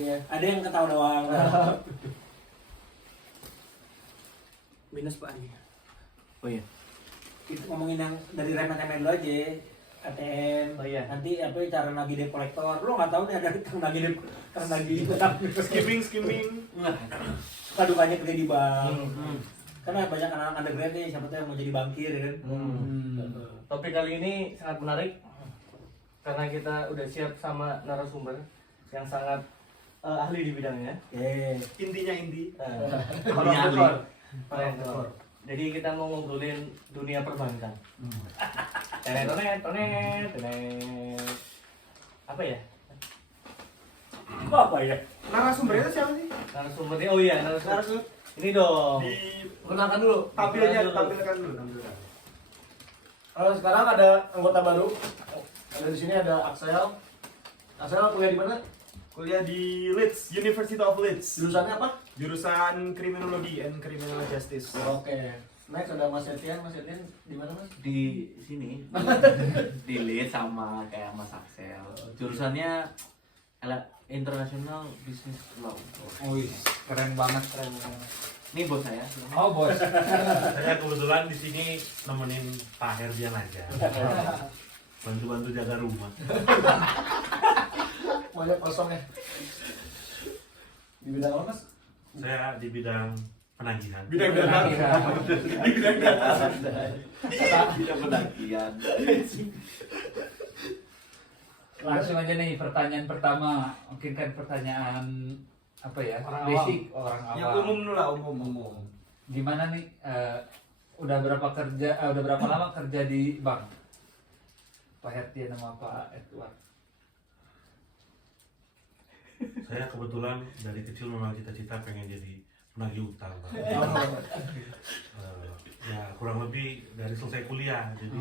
gitu ya. Ada yang ketawa doang. Minus Pak Ani. Oh iya. Kita ngomongin yang dari remen-remen dulu aja. ATM. Oh iya. Nanti apa cara nagih debt kolektor. Lo nggak tahu nih ada tukang nagih utang. Skimming. Suka dukanya kerja di bank. Karena banyak anak-anak undergrad nih, siapa tahu yang mau jadi bankir ya kan. Topik kali ini sangat menarik karena kita udah siap sama narasumber yang sangat ahli di bidangnya. Intinya inti. Kolektor. Jadi kita mau ngobrolin dunia perbankan. Tenet. Apa ya? Apa ya? Narasumbernya itu siapa sih? Narasumbernya, oh iya, narasumber. Ini dong. Perkenalkan dulu. Tampilkan dulu. Sekarang ada anggota baru. Ada di sini ada Axel. Axel kuliah di mana? Kuliah di Leeds, University of Leeds. Jurusannya apa? Jurusan Criminology and Criminal Justice. Oke. Next ada Mas Etian. Mas Etian di mana Mas? Di sini di lead sama kayak Mas Axel. Jurusannya International Business Law. Wih, keren banget. Ini bos saya. Oh bos. Saya kebetulan di sini nemenin Pak Herdian aja. Bantu-bantu jaga rumah. Banyak kosong ya. Di bidang apa Mas? Saya di bidang penagihan. Bidang data. Tidak penagihan. Langsung aja nih pertanyaan pertama. Mungkin kan pertanyaan apa ya? Orang basic orang awam. Yang umum dulu lah, umum. Gimana nih? Udah berapa lama kerja di bank? Pak Hertian sama Pak Edward. Saya kebetulan dari kecil memang cita-cita pengen jadi penagih utang, Pak. Ya kurang lebih dari selesai kuliah, jadi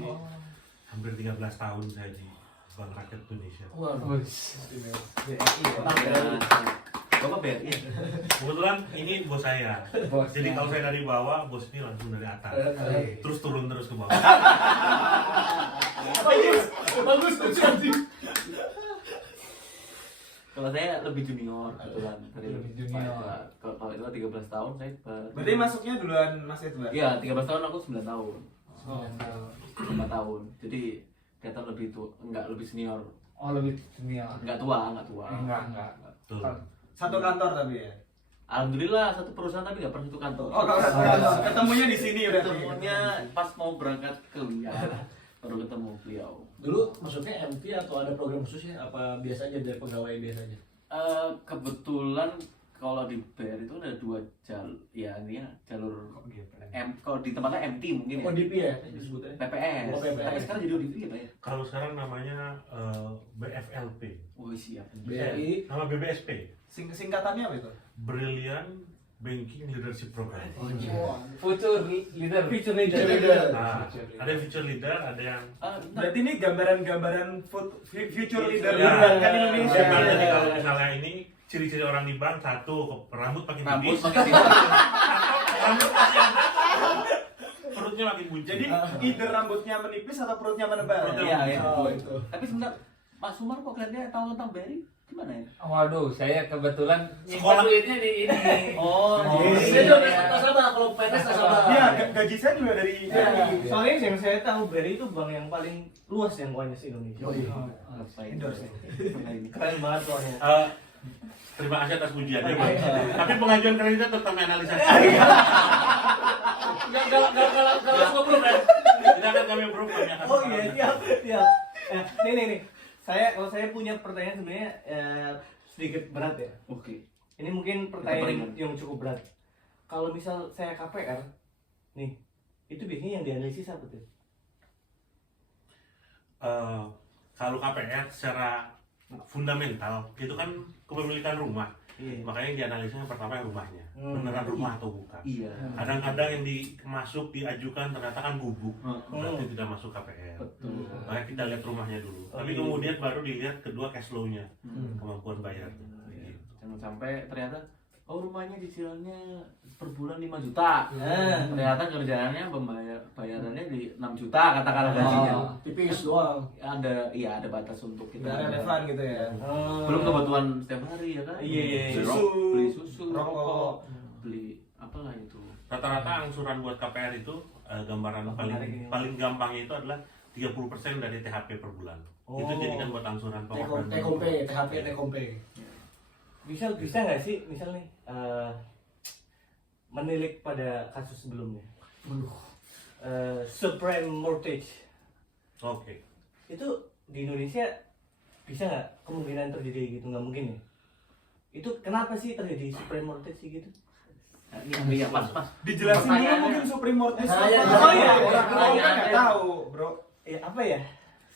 hampir 13 tahun saya di Bank Rakyat Indonesia. Waduh. Bapak BRI. Kebetulan ini bos saya. Bos. Jadi kalau saya dari bawah, bos ini langsung dari atas. Terus turun terus ke bawah. Bagus. Kalau saya lebih junior kebetulan dari Lebih junior. Kalau itu 13 tahun saya Berarti masuknya duluan Mas Edward. Iya, 13 tahun aku 9 tahun. 5 Oh. tahun. Jadi kelihatan lebih tua, enggak lebih senior. Oh lebih senior. Enggak tua. Enggak. Betul. Satu kantor tapi ya. Alhamdulillah satu perusahaan tapi enggak pernah satu kantor. Oh, kalau satu kantor. Ketemunya di sini udah. Ketemunya pas mau berangkat kuliah baru ketemu beliau. Dulu maksudnya MT atau ada program khususnya? Apa biasa aja dari pegawai biasa aja? Kebetulan kalau di BR itu ada 2 jalur, ya ini ya jalur kalau di tempatnya MT mungkin ya. ODP ya disebutnya? PPS. Oh, PPS. Tapi sekarang jadi ODP ya Pak ya? Kalau sekarang namanya BFLP. Oh siap. BRI. Nama BBSP. Singkatannya apa itu? Brilliant Banking Leadership Program. Future leader. Nah, ada yang future leader, ada yang Berarti ini gambaran future leader Ya. perbankan Indonesia. Nah, jadi kalau misalnya ini ciri-ciri orang di bank, satu rambut makin Rambut tipis, makin tinggi. rambut masih ada, perutnya makin buncit. Jadi either rambutnya menipis atau perutnya menebal. Perutnya Iya, iya. Oh, itu. Tapi sebentar, Pak Sumar kok kelihatannya tahu tentang BRI? Gimana ya? Waduh, saya kebetulan Sekolah. duitnya di ini. Oh, Saya juga nasabah, kalau PNS nasabah. Iya, gaji saya juga dari Soalnya yang saya tahu BRI itu bank yang paling luas yang punya se Indonesia. Oh, iya. ngapain? endorse. Keren banget soalnya. Terima kasih atas pujiannya, Pak. Tapi pengajuan kreditnya tetap analisa. Gak langsung belum ya? Tidak akan kami approve, kami akan Oh iya, sepakat. siap. Nih. Kalau saya punya pertanyaan sebenarnya sedikit berat ya. Oke. Ini mungkin Kita pertanyaan berikan. yang cukup berat. Kalau misal saya KPR, nih, itu biasanya yang dianalisis apa tuh? Kalau KPR secara fundamental itu kan kepemilikan rumah. Iya. Makanya yang dianalisa yang pertama yang rumahnya, Hmm. beneran rumah atau bukan. Iya. Kadang-kadang yang diajukan ternyata kan gubuk, berarti Hmm. tidak masuk KPR. Betul. Makanya kita lihat rumahnya dulu. Oh, Tapi iya. kemudian baru dilihat kedua cash flow-nya, Hmm. kemampuan bayarnya. Iya. Gitu. Jangan sampai ternyata oh rumahnya cicilannya per bulan 5 juta. Ternyata kerjaannya bayarannya di 6 juta katakanlah gajinya. Tipis doang. Ada batas untuk kita. Nggak relevan gitu ya. Belum kebutuhan setiap hari ya kan? Iya. Beli susu, rokok. beli apalah itu. Rata-rata angsuran buat KPR itu gambaran paling gampangnya itu adalah 30% dari THP per bulan. Itu jadikan buat angsuran pokok dan TKP, TKP. Bisa nggak sih misal nih menilik pada kasus sebelumnya, subprime mortgage Oke. itu di Indonesia bisa nggak kemungkinan terjadi gitu? Nggak mungkin ya? Itu kenapa sih terjadi subprime mortgage sih gitu? Iya pas. Dijelasin dulu mungkin Supreme Mortgage. Nah, ya, oh iya. Orang kan nggak tahu, bro. Ya apa ya?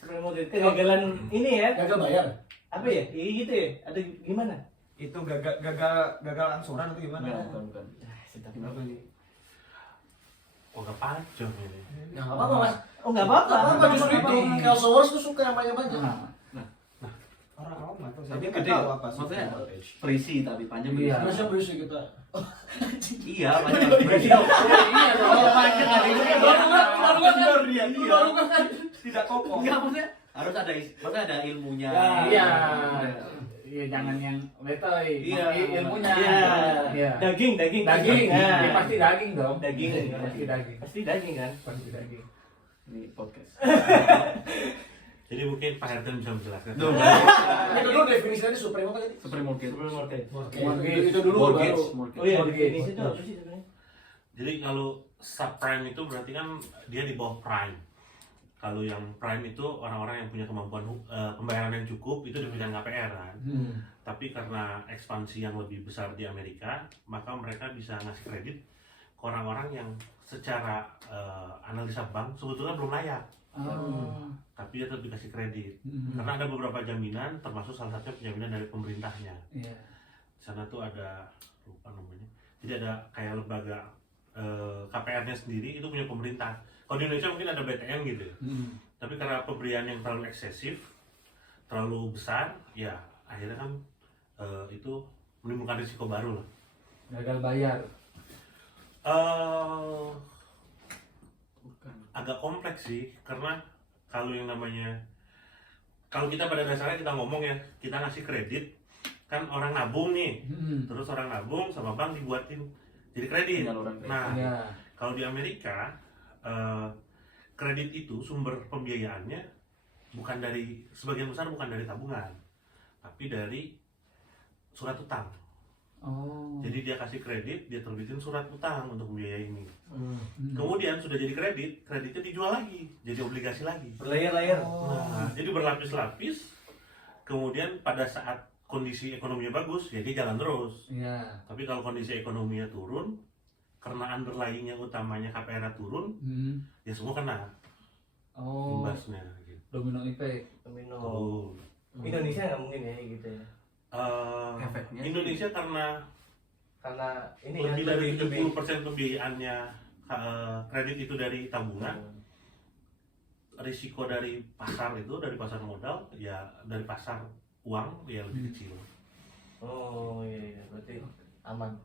Subprime mortgage kegagalan ini ya? Gagal bayar. Apa ya? Iya gitu ya? Atau gimana? Itu gagal angsuran atau gimana? Bukan. Kenapa nih? Oh nggak pacong ini. Ya nggak apa-apa mas. Oh nggak apa-apa. Apa justru itu Kelsowers tuh suka yang banyak-banyak. Orang awam nggak tahu. Tapi Saya gede, nggak tahu apa maksudnya Supreme Mortgage. berisi tapi panjang Iya. Terus yang berisi kita. Iya panjang berisi. Iya dong. Panjang ada itu. Baru kan. Tidak kokoh. Enggak maksudnya harus ada ilmunya. Iya. Iya jangan yang letoy. Iya. Ilmunya. Iya. Daging. Daging. Nah. Ya, pasti daging dong. Daging. Pasti daging. Pasti daging kan? Pasti daging. Ini podcast. Jadi mungkin Pak Herten bisa menjelaskan. Itu dulu definisinya Supreme apa tadi? Supreme mortgage. Subprime mortgage. Mortgage. Itu dulu Mortgage. baru. Oh iya, Mortgage. definisi itu apa sih sebenarnya? Jadi kalau subprime itu berarti kan dia di bawah prime. Kalau yang prime itu orang-orang yang punya kemampuan pembayaran yang cukup itu diberikan KPR kan. Tapi karena ekspansi yang lebih besar di Amerika, maka mereka bisa ngasih kredit ke orang-orang yang secara analisa bank sebetulnya belum layak. Tapi dia tetap dikasih kredit. Karena ada beberapa jaminan, termasuk salah satunya penjaminan dari pemerintahnya. Iya. Di sana tuh ada lupa namanya. Jadi ada kayak lembaga KPR-nya sendiri itu punya pemerintah. Kalau di Indonesia mungkin ada BTN gitu. Tapi karena pemberian yang terlalu eksesif, terlalu besar, ya akhirnya kan itu menimbulkan risiko baru lah. Gagal bayar. Agak kompleks sih, karena kalau yang namanya, kalau kita pada dasarnya kita ngomong ya, kita ngasih kredit, kan orang nabung nih, terus orang nabung sama bank dibuatin jadi kredit. Nah, Iya. kalau di Amerika, kredit itu sumber pembiayaannya bukan dari, sebagian besar bukan dari tabungan, tapi dari surat utang. Oh. Jadi dia kasih kredit, dia terbitin surat utang untuk membiayai ini. Kemudian sudah jadi kredit, kreditnya dijual lagi, jadi obligasi lagi. Berlayar-layar. Nah, jadi berlapis-lapis. Kemudian pada saat kondisi ekonominya bagus, ya dia jalan terus. Iya. Tapi kalau kondisi ekonominya turun, karena underlying-nya utamanya KPR turun, ya semua kena Oh. imbasnya. Gitu. Domino effect. Domino. Oh. Indonesia nggak mungkin ya gitu ya. Efeknya Indonesia karena ini lebih ya, dari lebih 70% pembiayaannya kredit itu dari tabungan, risiko dari pasar itu, dari pasar modal, ya dari pasar uang ya lebih kecil. Oh iya, berarti aman.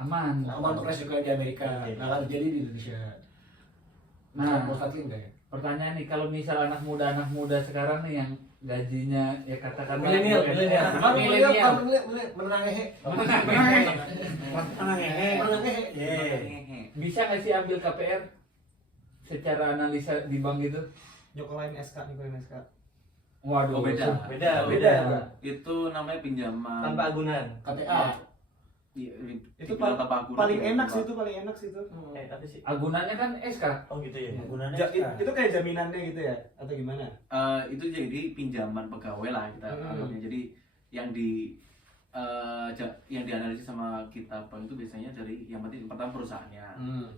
Aman. Aman untuk resiko di Amerika. Nggak akan terjadi di Indonesia. Nah, Mau saking enggak ya? pertanyaan nih, kalau misal anak muda sekarang nih yang gajinya ya katakan Milenial. Menang hehe. Bisa nggak sih ambil KPR secara analisa di bank gitu? Nyokolain SK. Waduh. Oh, beda. Beda. Itu namanya pinjaman Tanpa agunan. KTA. Iya, Itu dibilang tanpa agunan paling juga enak tanpa- sih itu, paling enak sih itu. Apa sih? Agunannya kan SK. Oh gitu ya. Itu kayak jaminannya gitu ya, atau gimana? Itu jadi pinjaman pegawai lah kita anggapnya. Jadi yang yang dianalisis sama kita bank itu biasanya dari yang penting pertama perusahaannya,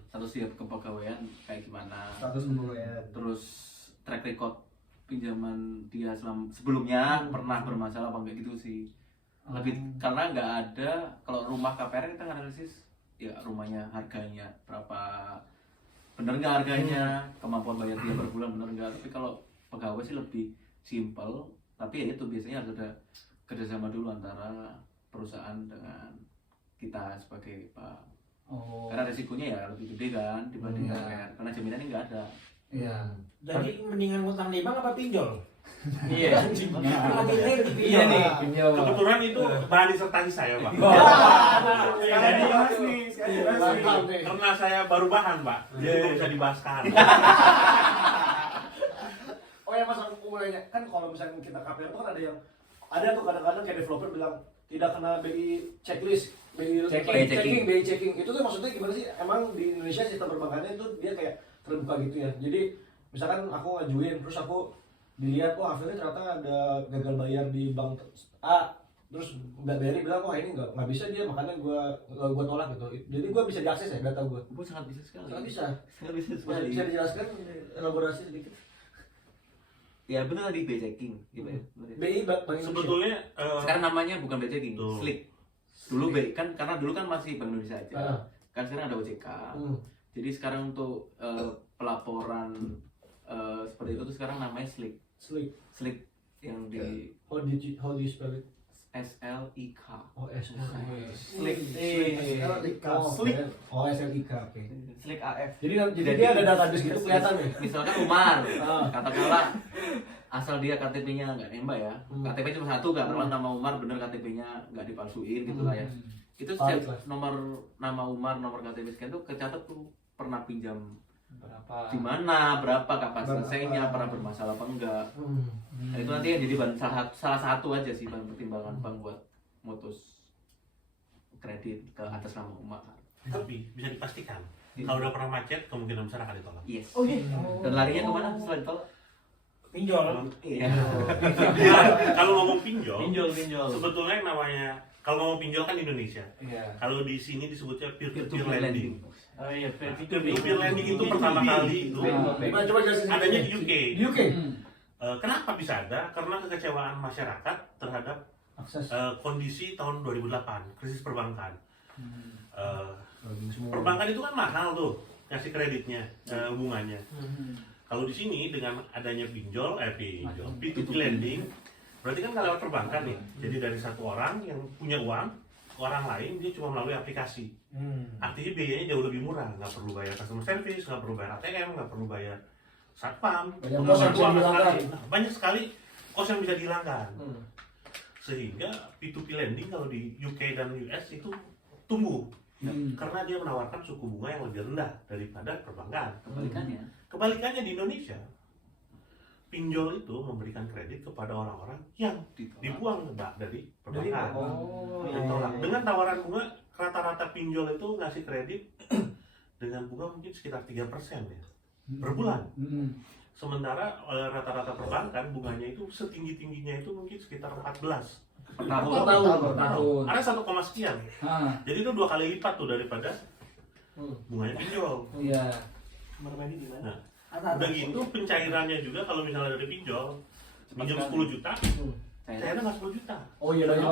status dia kepegawaian kayak gimana, Status pegawaian. terus track record pinjaman dia sebelumnya pernah bermasalah apa enggak gitu sih. Lebih karena nggak ada, kalau rumah KPR kita analisis ya rumahnya harganya berapa, bener nggak harganya, kemampuan bayar dia per bulan bener nggak. Tapi kalau pegawai sih lebih simple, tapi ya itu biasanya harus ada kerjasama dulu antara perusahaan dengan kita sebagai bank. Oh. Karena resikonya ya lebih gede kan dibanding KPR, karena jaminannya nggak ada. Iya. Jadi mendingan ngutang di bank apa pinjol? Iya. Iya nih, pinjol. Kebetulan itu bahan disertasi saya, Pak. Sekali bahas nih, sekali bahas nih. Mantap nih. Karena saya baru bahan, Pak. Jadi belum bisa dibahas sekarang. Oh ya Mas, aku mau nanya, kan kalau misalnya kita KPR tuh kan ada tuh kadang-kadang kayak developer bilang tidak kena BI checklist, BI checking. Itu tuh maksudnya gimana sih? Emang di Indonesia sistem perbankannya itu dia kayak terbuka gitu ya. Jadi misalkan aku ngajuin terus aku dilihat, oh akhirnya ternyata ada gagal bayar di bank A, terus Mbak Berry bilang, wah ini nggak bisa dia, makanya gua tolak gitu. Jadi gua bisa diakses ya data gua. Oh, sangat bisa sekali. Sangat bisa sekali. Bisa dijelaskan elaborasi sedikit. Ya benar tadi BI checking gitu ya. BI Bank Indonesia. Sebetulnya Sekarang namanya bukan BI checking, Tuh. Slick. Dulu BI kan, karena dulu kan masih Bank Indonesia aja. Ah. Kan sekarang ada OJK. Jadi sekarang untuk pelaporan seperti itu tuh sekarang namanya Slick. Slick yang di How do you spell it? SLIK. Oh, Slick. Oh, SLIK. Oke. Slick AF. Jadi dia ada database gitu kelihatan nih. Misalkan Umar, Ah. katakanlah asal dia KTP-nya nggak nembak ya, KTP cuma satu, katakanlah nama Umar bener KTP-nya nggak dipalsuin gitu lah ya. Itu Valid setiap lah. nama Umar, nomor KTP sekian tuh kecatat tuh pernah pinjam Berapa? di mana, berapa, kapan selesainya, pernah bermasalah apa enggak. Nah, itu nanti yang jadi salah satu aja sih bahan pertimbangan bank buat mutus kredit ke atas nama Umar. tapi bisa dipastikan kalau udah pernah macet kemungkinan besar akan ditolak. Yes. Oh iya. Dan larinya kemana setelah ditolak? Pinjol. Iya. Nah, kalau ngomong pinjol, Pinjol. sebetulnya yang namanya kalau ngomong pinjol kan di Indonesia. Iya. Kalau di sini disebutnya peer-to-peer Peer-to-peer lending. Oh iya, Peer-to-peer lending itu pertama kali itu Coba jelasin. adanya di UK. Di UK. Kenapa bisa ada? Karena kekecewaan masyarakat terhadap Akses. kondisi tahun 2008, krisis perbankan. Perbankan itu kan mahal tuh ngasih kreditnya, hubungannya. Kalau di sini dengan adanya pinjol, P2P lending, berarti kan nggak lewat perbankan nih. Jadi dari satu orang yang punya uang, orang lain dia cuma melalui aplikasi. Artinya biayanya jauh lebih murah, nggak perlu bayar customer service, nggak perlu bayar ATM, nggak perlu bayar satpam, Banyak kos yang bisa dihilangkan. banyak sekali kos yang bisa dihilangkan. Sehingga P2P lending kalau di UK dan US itu tumbuh karena dia menawarkan suku bunga yang lebih rendah daripada perbankan. Kebalikannya di Indonesia, pinjol itu memberikan kredit kepada orang-orang yang dibuang dari perbankan. Ditolak. Dengan tawaran bunga rata-rata pinjol itu ngasih kredit dengan bunga mungkin sekitar 3% ya per bulan. Sementara rata-rata perbankan bunganya itu setinggi-tingginya itu mungkin sekitar 14 Per tahun. ada 1, sekian. Jadi itu 2 kali lipat tuh daripada bunganya pinjol. Iya. Nah, udah gitu pencairannya juga kalau misalnya dari pinjol pinjam 10 juta, cairnya nggak 10 juta. Oh iya, banyak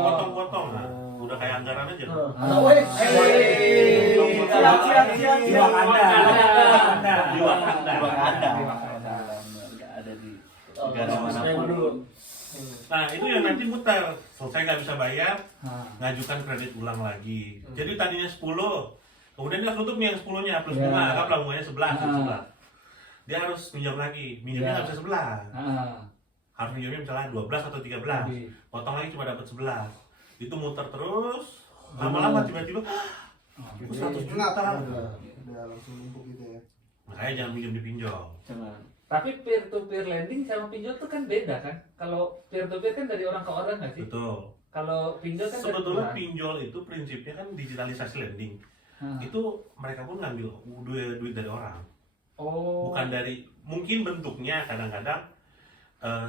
Potong-potong. Nah, udah kayak anggaran aja. Ada di negara manapun. Nah itu yang nanti muter, selesai nggak bisa bayar, ngajukan kredit ulang lagi. Jadi tadinya 10, kemudian dia tutup nih yang 10-nya plus bunga, anggaplah bunganya 11. Dia harus minjam lagi, minjamnya nggak bisa 11. Harus minjamnya misalnya 12 atau 13, potong lagi cuma dapat 11. Itu muter terus, lama-lama tiba-tiba 100 juta. Udah langsung numpuk gitu ya. Makanya jangan minjem di pinjol. Jangan. Tapi peer to peer lending sama pinjol tuh kan beda kan? Kalau peer to peer kan dari orang ke orang nggak sih? Betul. Kalau pinjol kan Sebetulnya dari pinjol itu prinsipnya kan digitalisasi lending. Itu mereka pun ngambil duit dari orang. Oh. Bukan dari, mungkin bentuknya kadang-kadang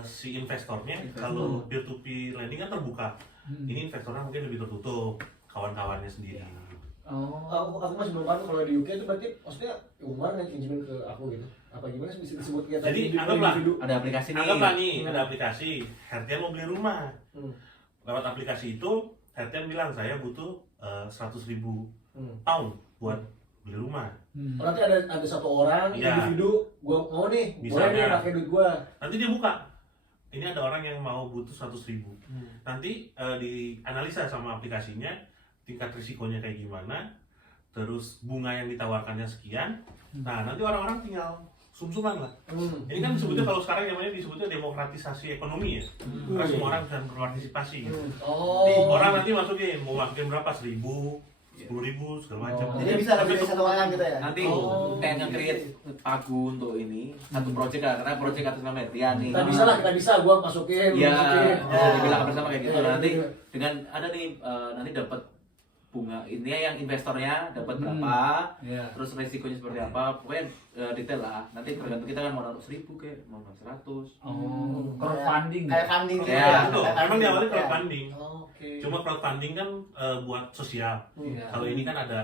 si investornya kalau peer to peer lending kan terbuka. Ini investornya mungkin lebih tertutup, kawan-kawannya sendiri. Oh. Aku masih belum paham kalau di UK itu berarti maksudnya Umar yang pinjemin ke aku gitu. Apa gimana sih bisa disebut kayak Jadi tadi anggaplah Ada aplikasi nih. Anggaplah nih, ada aplikasi, Hertian mau beli rumah. Lewat aplikasi itu, Hertian bilang saya butuh 100.000 pound buat beli rumah. Nanti ada satu orang Iya. individu, gua mau nih, boleh Misalnya. nih pakai duit gua. Nanti dia buka ini ada orang yang mau butuh 100.000. Nanti dianalisa sama aplikasinya tingkat risikonya kayak gimana, terus bunga yang ditawarkannya sekian. Nah, nanti orang-orang tinggal sum-suman lah. Ini kan disebutnya kalau sekarang namanya disebutnya demokratisasi ekonomi ya. Karena semua orang bisa berpartisipasi. Gitu. Orang nanti masukin mau masukin berapa, 1.000, 10.000 segala macam. Jadi bisa lebih dari satu orang gitu ya? Nanti kayak nge-create pagu untuk ini satu project lah, karena project atas nama Hertian nih. Kita bisa, gua masukin. Iya, masukin. bisa dibilang bersama kayak gitu. Iya, Nanti iya. dengan ada nih nanti dapat bunga ini yang investornya dapat berapa, Iya. terus resikonya seperti apa, pokoknya detail lah. Nanti tergantung kita kan mau naruh 1.000 kayak mau naruh 100. Oh, crowdfunding. Kayak funding gitu Ya, ya? Betul. Kayak Memang di awalnya gitu ya? crowdfunding. Oke. Cuma crowdfunding kan buat sosial. Iya. Kalau ini kan ada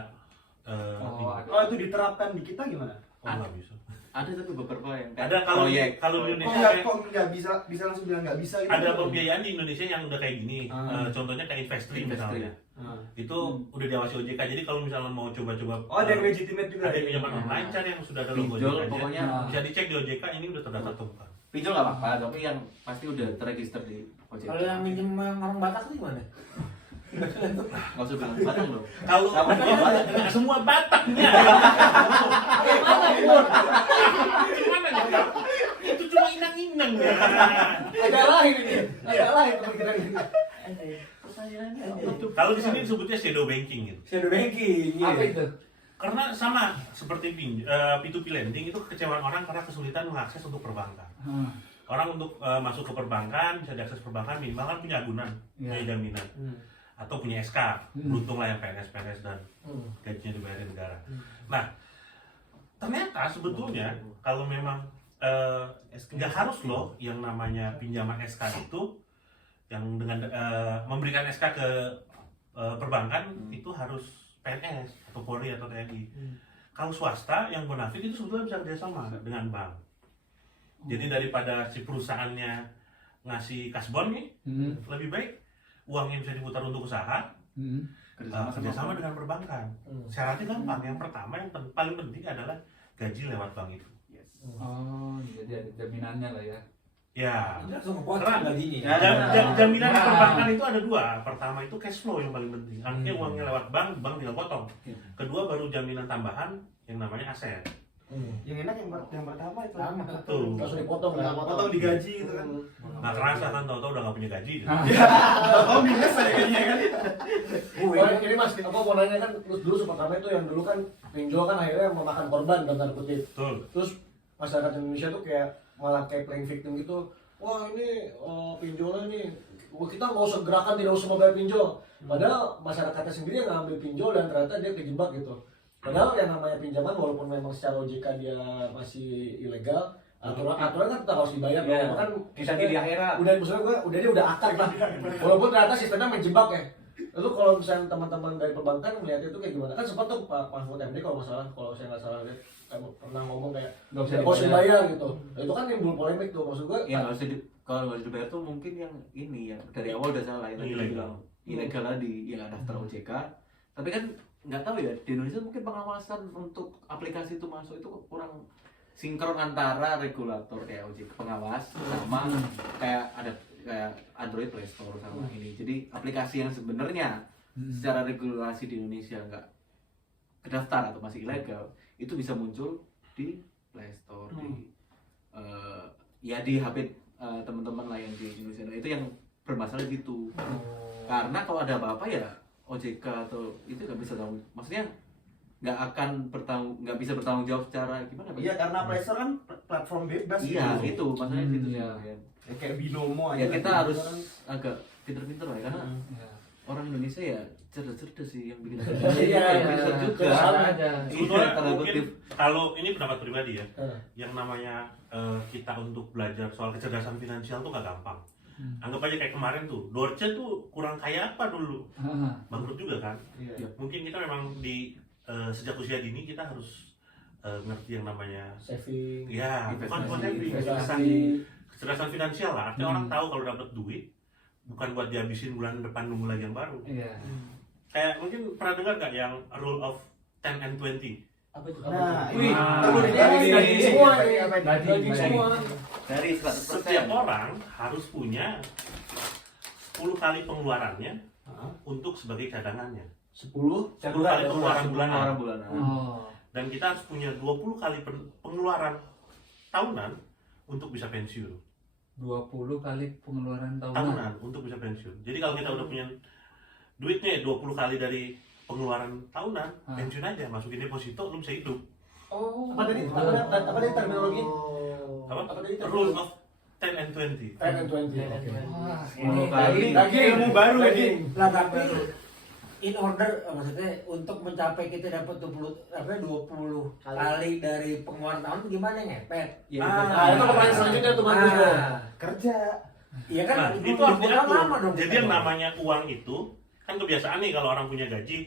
Oh, ada. Kalau itu diterapkan di kita gimana? nggak bisa. Ada tapi beberapa yang kayak Ada kalau proyek. kalau di Kok Indonesia nggak kayak- kok nggak bisa langsung bilang nggak bisa gitu? ada pembiayaan di Indonesia yang udah kayak gini. Ah. Contohnya kayak Investri Investri. misalnya. Itu udah diawasi OJK. Jadi kalau misalnya mau coba-coba Oh, ada yang legitimate juga. ada pinjaman online cari yang sudah ada logo Pinjol OJK-nya. pokoknya Bisa dicek di OJK ini udah terdaftar atau bukan. pinjol nggak apa-apa, tapi yang pasti udah terregister di OJK. Kalau yang minjem orang Batak tuh gimana? Nggak usah bilang Batak loh. Kalau Nggak apa-apa. nggak semua Bataknya. Gimana ya? Itu cuma inang-inang ya. Agak lain ini. Agak lain pemikiran ini. Kalau di sini disebutnya shadow banking gitu. Shadow banking. Apa itu? Karena sama seperti P2P lending itu kekecewaan orang karena kesulitan mengakses untuk perbankan. Orang untuk masuk ke perbankan bisa diakses perbankan minimal kan punya agunan, punya jaminan, atau punya SK, beruntung lah yang PNS dan gajinya dibayarin negara. Nah, ternyata sebetulnya kalau memang nggak harus loh yang namanya pinjaman SK itu yang dengan memberikan SK ke perbankan itu harus PNS atau Polri atau TNI. Kalau swasta yang bonafit itu sebetulnya bisa kerjasama dengan bank. Jadi daripada si perusahaannya ngasih kasbon nih, lebih baik uangnya bisa diputar untuk usaha, kerjasama dengan perbankan. Syaratnya gampang. Yang pertama yang paling penting adalah gaji lewat bank itu. Oh, jadi ada jaminannya lah ya. Ya. Langsung kepotong gajinya. Jaminan di perbankan itu ada dua. Pertama itu cash flow yang paling penting. Artinya uangnya lewat bank, bank tinggal potong. Kedua baru jaminan tambahan yang namanya aset. Yang enak yang pertama itu. Tuh. Langsung dipotong kan? Potong digaji gitu kan. Nggak kerasa kan tahu-tahu udah nggak punya gaji. Oh, minus saya gajinya kan. Ini mas, aku mau nanya kan, dulu pertama itu yang dulu kan pinjol kan akhirnya memakan korban dalam tanda kutip. Betul. Terus masyarakat Indonesia tuh kayak malah kayak playing victim gitu. Wah ini pinjolnya nih, kita nggak usah gerakan, tidak usah membayar pinjol. Padahal masyarakatnya sendiri yang ngambil pinjol dan ternyata dia kejebak gitu. Padahal yang namanya pinjaman walaupun memang secara OJK dia masih ilegal, aturan kan tetap harus dibayar. Iya. Kan Bisa di akhirat. udah maksudnya dia udah akar lah. Walaupun ternyata sistemnya menjebak ya. Lalu kalau misalnya teman-teman dari perbankan melihat itu kayak gimana? Kan sempat tuh Pak Mahfud MD kalau saya nggak salah lihat pernah ngomong kayak Nggak usah nggak usah dibayar gitu. Nah, itu kan timbul polemik tuh maksud gue. Yang harus kalau nggak harus dibayar tuh mungkin yang ini ya dari awal udah salah yang tadi Ilegal. bilang ilegal tadi yang daftar OJK. Tapi kan nggak tahu ya di Indonesia mungkin pengawasan untuk aplikasi itu masuk itu kurang sinkron antara regulator kayak OJK pengawas sama kayak ada kayak Android Play Store sama ini. Jadi aplikasi yang sebenarnya secara regulasi di Indonesia nggak kedaftar atau masih ilegal itu bisa muncul di Play Store di ya di HP teman-teman lah yang di Indonesia. Nah, itu yang bermasalah gitu. Karena kalau ada apa-apa ya OJK atau itu nggak bisa tahu. Maksudnya nggak bisa bertanggung jawab secara gimana? Bang? Iya, karena Play Store kan platform bebas. Iya, itu maksudnya itu. Iya. Ya, kayak binomo aja. Ya kita harus agak pinter-pinter lah ya, karena Ya. orang Indonesia ya cerdas-cerdas sih yang bikin Iya, bisa juga. Sama aja. Sebetulnya Tanda mungkin kutip. kalau ini pendapat pribadi ya, Hmm. yang namanya kita untuk belajar soal kecerdasan finansial tuh gak gampang. Anggap aja kayak kemarin tuh, Dorce tuh kurang kaya apa dulu, bangkrut juga kan. Iya. Mungkin kita memang di sejak usia dini kita harus ngerti yang namanya Saving. ya bukan saving, investasi. kecerdasan finansial lah. Artinya orang tahu kalau dapat duit bukan buat dihabisin bulan depan nunggu lagi yang baru. Iya. Kayak mungkin pernah dengar gak yang rule of 10 and 20? Apa itu? Nah, Wih, Ah. daging semua ini. Daging. Daging semua. Dari 100%. Setiap orang harus punya 10 kali pengeluarannya untuk sebagai cadangannya. 10 10 kali pengeluaran bulanan. Orang bulanan. Oh. Dan kita harus punya 20 kali pengeluaran tahunan untuk bisa pensiun. 20 kali pengeluaran tahunan. Tahunan untuk bisa pensiun. Jadi kalau kita udah punya duitnya 20 kali dari pengeluaran tahunan, pensiun aja, masukin deposito, lu bisa hidup. Oh. Apa tadi? Apa tadi terminologi? Apa? Apa tadi? Rule of 10 and 20. 10 and 20. Wah, Ini ini Daging ilmu baru ya, daging. Lah tapi in order maksudnya untuk mencapai kita dapat 20 kali dari pengeluaran tahun gimana ngepet? Iya, Nah, itu pertanyaan selanjutnya tuh Mas Bro. Kerja. Iya kan Nah, itu harus diputar diatur. lama dong. Jadi yang namanya uang itu, kan kebiasaan nih kalau orang punya gaji,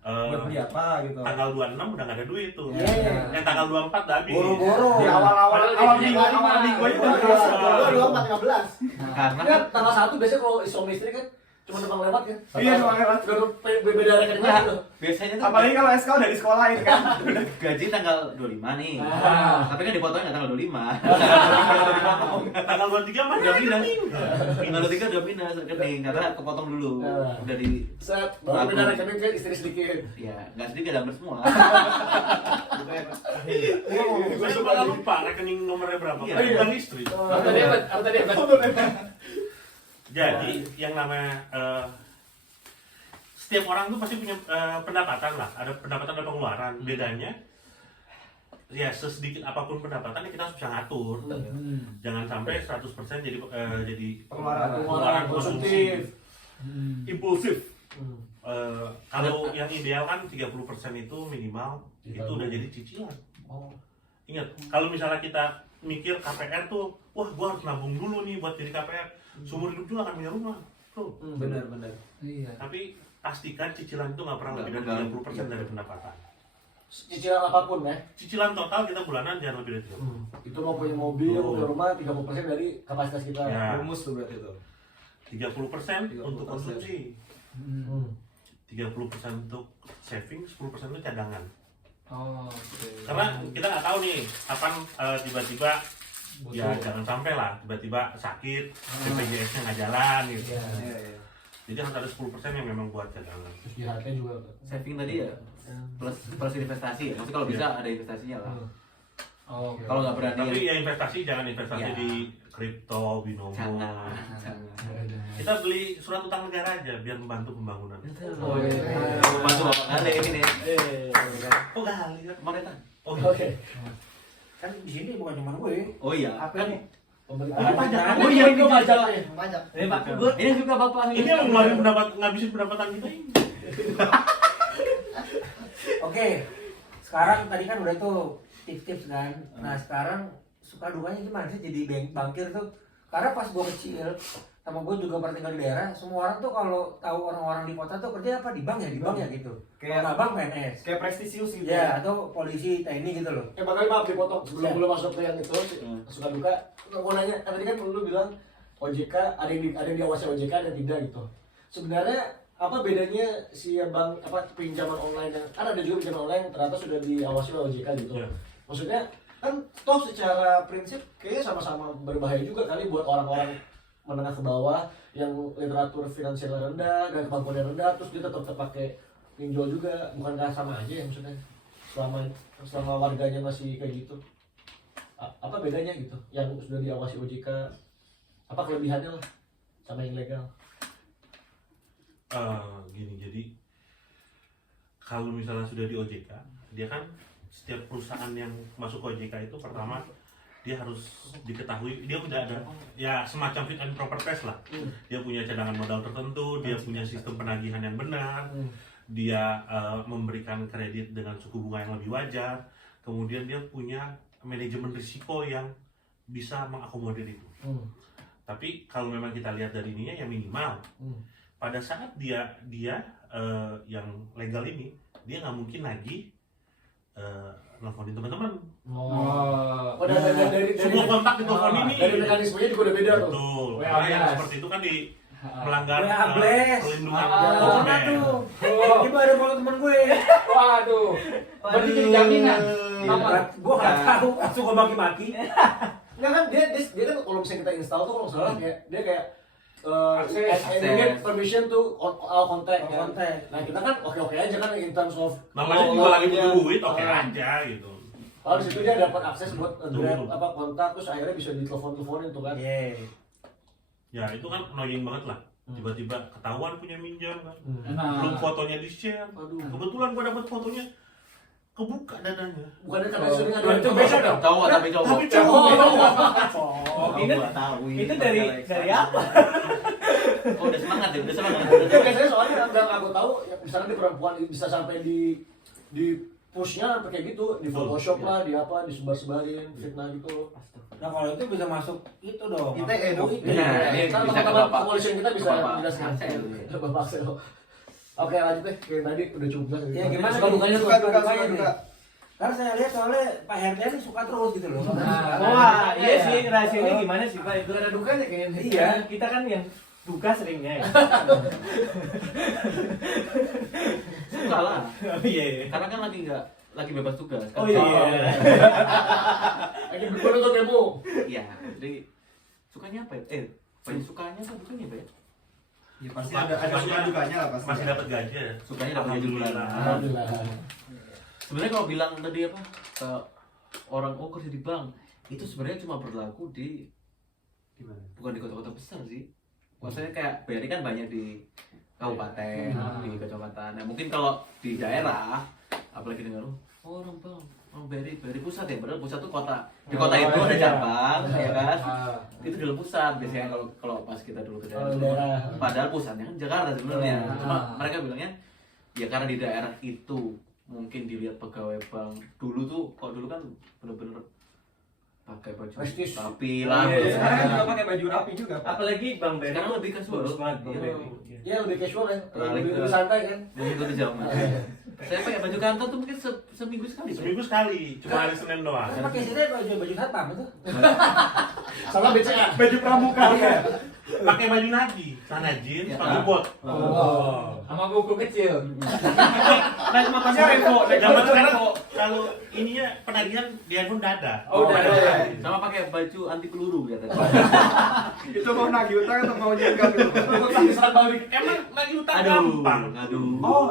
Buat beli apa gitu. tanggal 26 udah gak ada duit tuh. Iya, iya. Yang tanggal 24 udah habis. Boro-boro. Di awal-awal Padahal minggu dia- awal minggu aja udah Dua, kerasa. dua, 24, 15. Karena Kan tanggal 1 biasanya kalau suami istri kan cuma numpang lewat kan. Iya, numpang lewat. Udah beda rekening Nah, gitu. biasanya tuh Apalagi kalau SK udah disekolahin kan. gaji tanggal 25 nih. Ah. Tapi kan dipotongnya nggak tanggal 25. Tanggal 23 mana Udah pindah. rekening? Tanggal 23 udah pindah rekening karena kepotong dulu. Ah. Udah di Set, baru beda rekening kan istri sedikit. ya nggak sedikit hampir semua. Gue suka lupa rekening nomornya berapa. Iya. Bukan istri. Apa tadi apa? Apa tadi apa? Jadi yang namanya setiap orang tuh pasti punya pendapatan lah, ada pendapatan dan pengeluaran. Bedanya ya sesedikit apapun pendapatannya kita harus bisa ngatur. Jangan sampai 100% jadi pengeluaran konsumsi impulsif. Kalau yang ideal kan 30% itu minimal, itu udah jadi cicilan. Ingat, kalau misalnya kita mikir KPR tuh, wah gua harus nabung dulu nih buat jadi KPR, seumur hidup juga akan punya rumah, tuh. Benar. Iya. Tapi pastikan cicilan itu nggak pernah lebih dari 30% dari pendapatan. Cicilan apapun ya. Cicilan total kita bulanan jangan lebih dari 30%. Itu mau punya mobil, mau punya rumah 30% dari kapasitas kita. Ya, Rumus tuh berarti itu. 30% untuk 30%. konsumsi, Hmm. 30% untuk saving, 10% itu cadangan. Oh, oke. Karena kita nggak tahu nih kapan tiba-tiba ya jangan sampai lah tiba-tiba sakit, BPJS-nya nggak jalan gitu. Iya. Jadi harus ada 10% yang memang buat cadangan. Terus di harga juga. Saving tadi ya plus investasi ya. Maksudnya kalau bisa ada investasinya lah. Oh, oke. Kalau nggak berani Tapi ya investasi jangan investasi Ya. di kripto, binomo. jangan. Kita beli surat utang negara aja biar membantu pembangunan. Oh, iya. Bantu bapak ada ini nih. Oh gali kan? Pemerintahan. Oh Oke. Kan di sini bukan cuma gue. Oh iya. Apa nih? Pemerintah. pajak. Oh iya, itu pajak. Pajak. Ini Pak Kubur. Ini juga bapak. ini yang ngeluarin ngabisin pendapatan kita ini. Oke. Sekarang tadi kan udah tuh tips-tips kan. Nah, sekarang suka dukanya gimana sih jadi bankir tuh? Karena pas gue kecil sama gue juga pernah tinggal di daerah, semua orang tuh kalau tahu orang-orang di kota tuh kerja apa di bank ya gitu. Kalau nggak bank PNS. Kayak prestisius gitu. Ya, atau polisi, TNI gitu loh. Makanya maaf dipotong sebelum Ya. belum masuk ke yang itu suka duka. Mau nanya, tadi kan lu bilang OJK ada yang diawasi OJK dan tidak gitu. Sebenarnya apa bedanya si bank apa pinjaman online yang kan ada juga pinjaman online yang ternyata sudah diawasi oleh OJK gitu. Ya. Maksudnya kan toh secara prinsip kayaknya sama-sama berbahaya juga kali buat orang-orang menengah ke bawah yang literatur finansial rendah dan kemampuan rendah terus dia tetap pakai pinjol juga, bukankah sama aja ya maksudnya selama warganya masih kayak gitu. Apa bedanya gitu yang sudah diawasi OJK, apa kelebihannya lah sama yang legal? Gini, jadi kalau misalnya sudah di OJK, dia kan setiap perusahaan yang masuk ke OJK itu pertama dia harus diketahui dia udah ada ya semacam fit and proper test lah. Dia punya cadangan modal tertentu, dia punya sistem penagihan yang benar, dia memberikan kredit dengan suku bunga yang lebih wajar, kemudian dia punya manajemen risiko yang bisa mengakomodir itu. Tapi kalau memang kita lihat dari ininya ya minimal pada saat dia yang legal ini dia nggak mungkin lagi nelfonin teman-teman. Dari Semua kontak di telepon ini. dari mekanismenya juga udah beda tuh. Betul. WA Karena yang biasa. seperti itu kan melanggar WA Blast. perlindungan Corona konsumen. tuh. Oh. Itu ada foto temen gue. Waduh. Berarti jadi jaminan. Aman. Gue nggak tahu, langsung gue maki-maki. Enggak kan dia kan kalau misalnya kita install tuh kalau nggak salah kayak dia kayak Akses. and get permission to all contact All kan. contact. Nah kita kan oke aja kan in terms of Namanya juga lagi law-nya. butuh duit, oke Ah. aja gitu. Kalau di situ dia dapat akses buat grab Betul. apa kontak terus akhirnya bisa ditelepon-teleponin tuh kan. Iya. Ya itu kan annoying banget lah. Tiba-tiba ketahuan punya minjam kan. Nah, Belum fotonya di-share. Aduh. Kebetulan gua dapat fotonya kebuka dadanya. Bukannya karena sering ada Itu beda dong. Cowok tapi cowok. Tapi cowok. Ini tahu. itu dari apa? Oh, udah semangat ya, udah semangat. Ya biasanya soalnya yang aku tahu ya, misalnya di perempuan bisa sampai di pushnya sampai kayak gitu di Photoshop lah di apa disebar-sebarin fitnah gitu. Nah kalau itu bisa masuk itu dong. ITE dong. Nah, ini Kan bisa ke teman-teman Bapak. kepolisian kita bisa Ke Bapak menjelaskan. Axel. Bapak Axel. Oke lanjut deh kayak tadi udah cukup lah. Ya gimana Suka nih? dukanya tuh. Suka-dukanya nih. Karena saya lihat soalnya Pak RT ini suka terus gitu loh. Wah, iya sih rahasianya gimana sih Pak? Itu Ada dukanya kayaknya. iya, kita kan yang duka seringnya ya. Suka lah. Oh iya. Karena kan lagi bebas tugas. Kan? Oh iya. Lagi berguna untuk demo. Iya, jadi sukanya apa ya? Banyak sukanya apa dukanya Pak? Ya pasti ada suka dukanya lah pasti. Masih dapat gaji ya. Sukanya dapat gaji bulanan. Alhamdulillah. Sebenarnya kalau bilang tadi apa ke orang kerja di bank itu sebenarnya cuma berlaku di bukan di kota-kota besar sih. Maksudnya kayak BRI kan banyak di kabupaten, di kecamatan. Nah, mungkin kalau di daerah apalagi dengar orang bang, orang BRI pusat ya, padahal pusat tuh kota. Di kota itu ada cabang, ya kan? Itu dalam pusat biasanya kalau pas kita dulu ke daerah. Padahal pusatnya kan Jakarta sebenarnya. Cuma mereka bilangnya ya karena di daerah itu mungkin dilihat pegawai bank dulu kan bener-bener pakai baju Prestis. rapi lah. Sekarang kan juga pakai baju rapi juga. Pak. Apalagi Bang BRI Sekarang lebih casual. bagus banget Bang Iya. BRI. Iya lebih casual ya, Balik lebih ke- santai kan. Mengikuti zaman. Saya pakai baju kantor tuh mungkin seminggu sekali. Pak. Seminggu sekali, cuma hari Senin doang. Saya pakai sini baju satpam itu. Sama BCA. Baju pramuka. Pakai baju nadi, celana jeans, Ya. sepatu bot. sama buku kecil. Naik motornya Revo, naik Zaman motor sekarang Revo. kalau ininya penagihan di handphone dada. Oh, udah ada. Sama pakai baju anti peluru katanya. Itu mau nagih utang atau mau nyengkap itu? Saat balik. Emang nagih utang Aduh, gampang. aduh. Oh,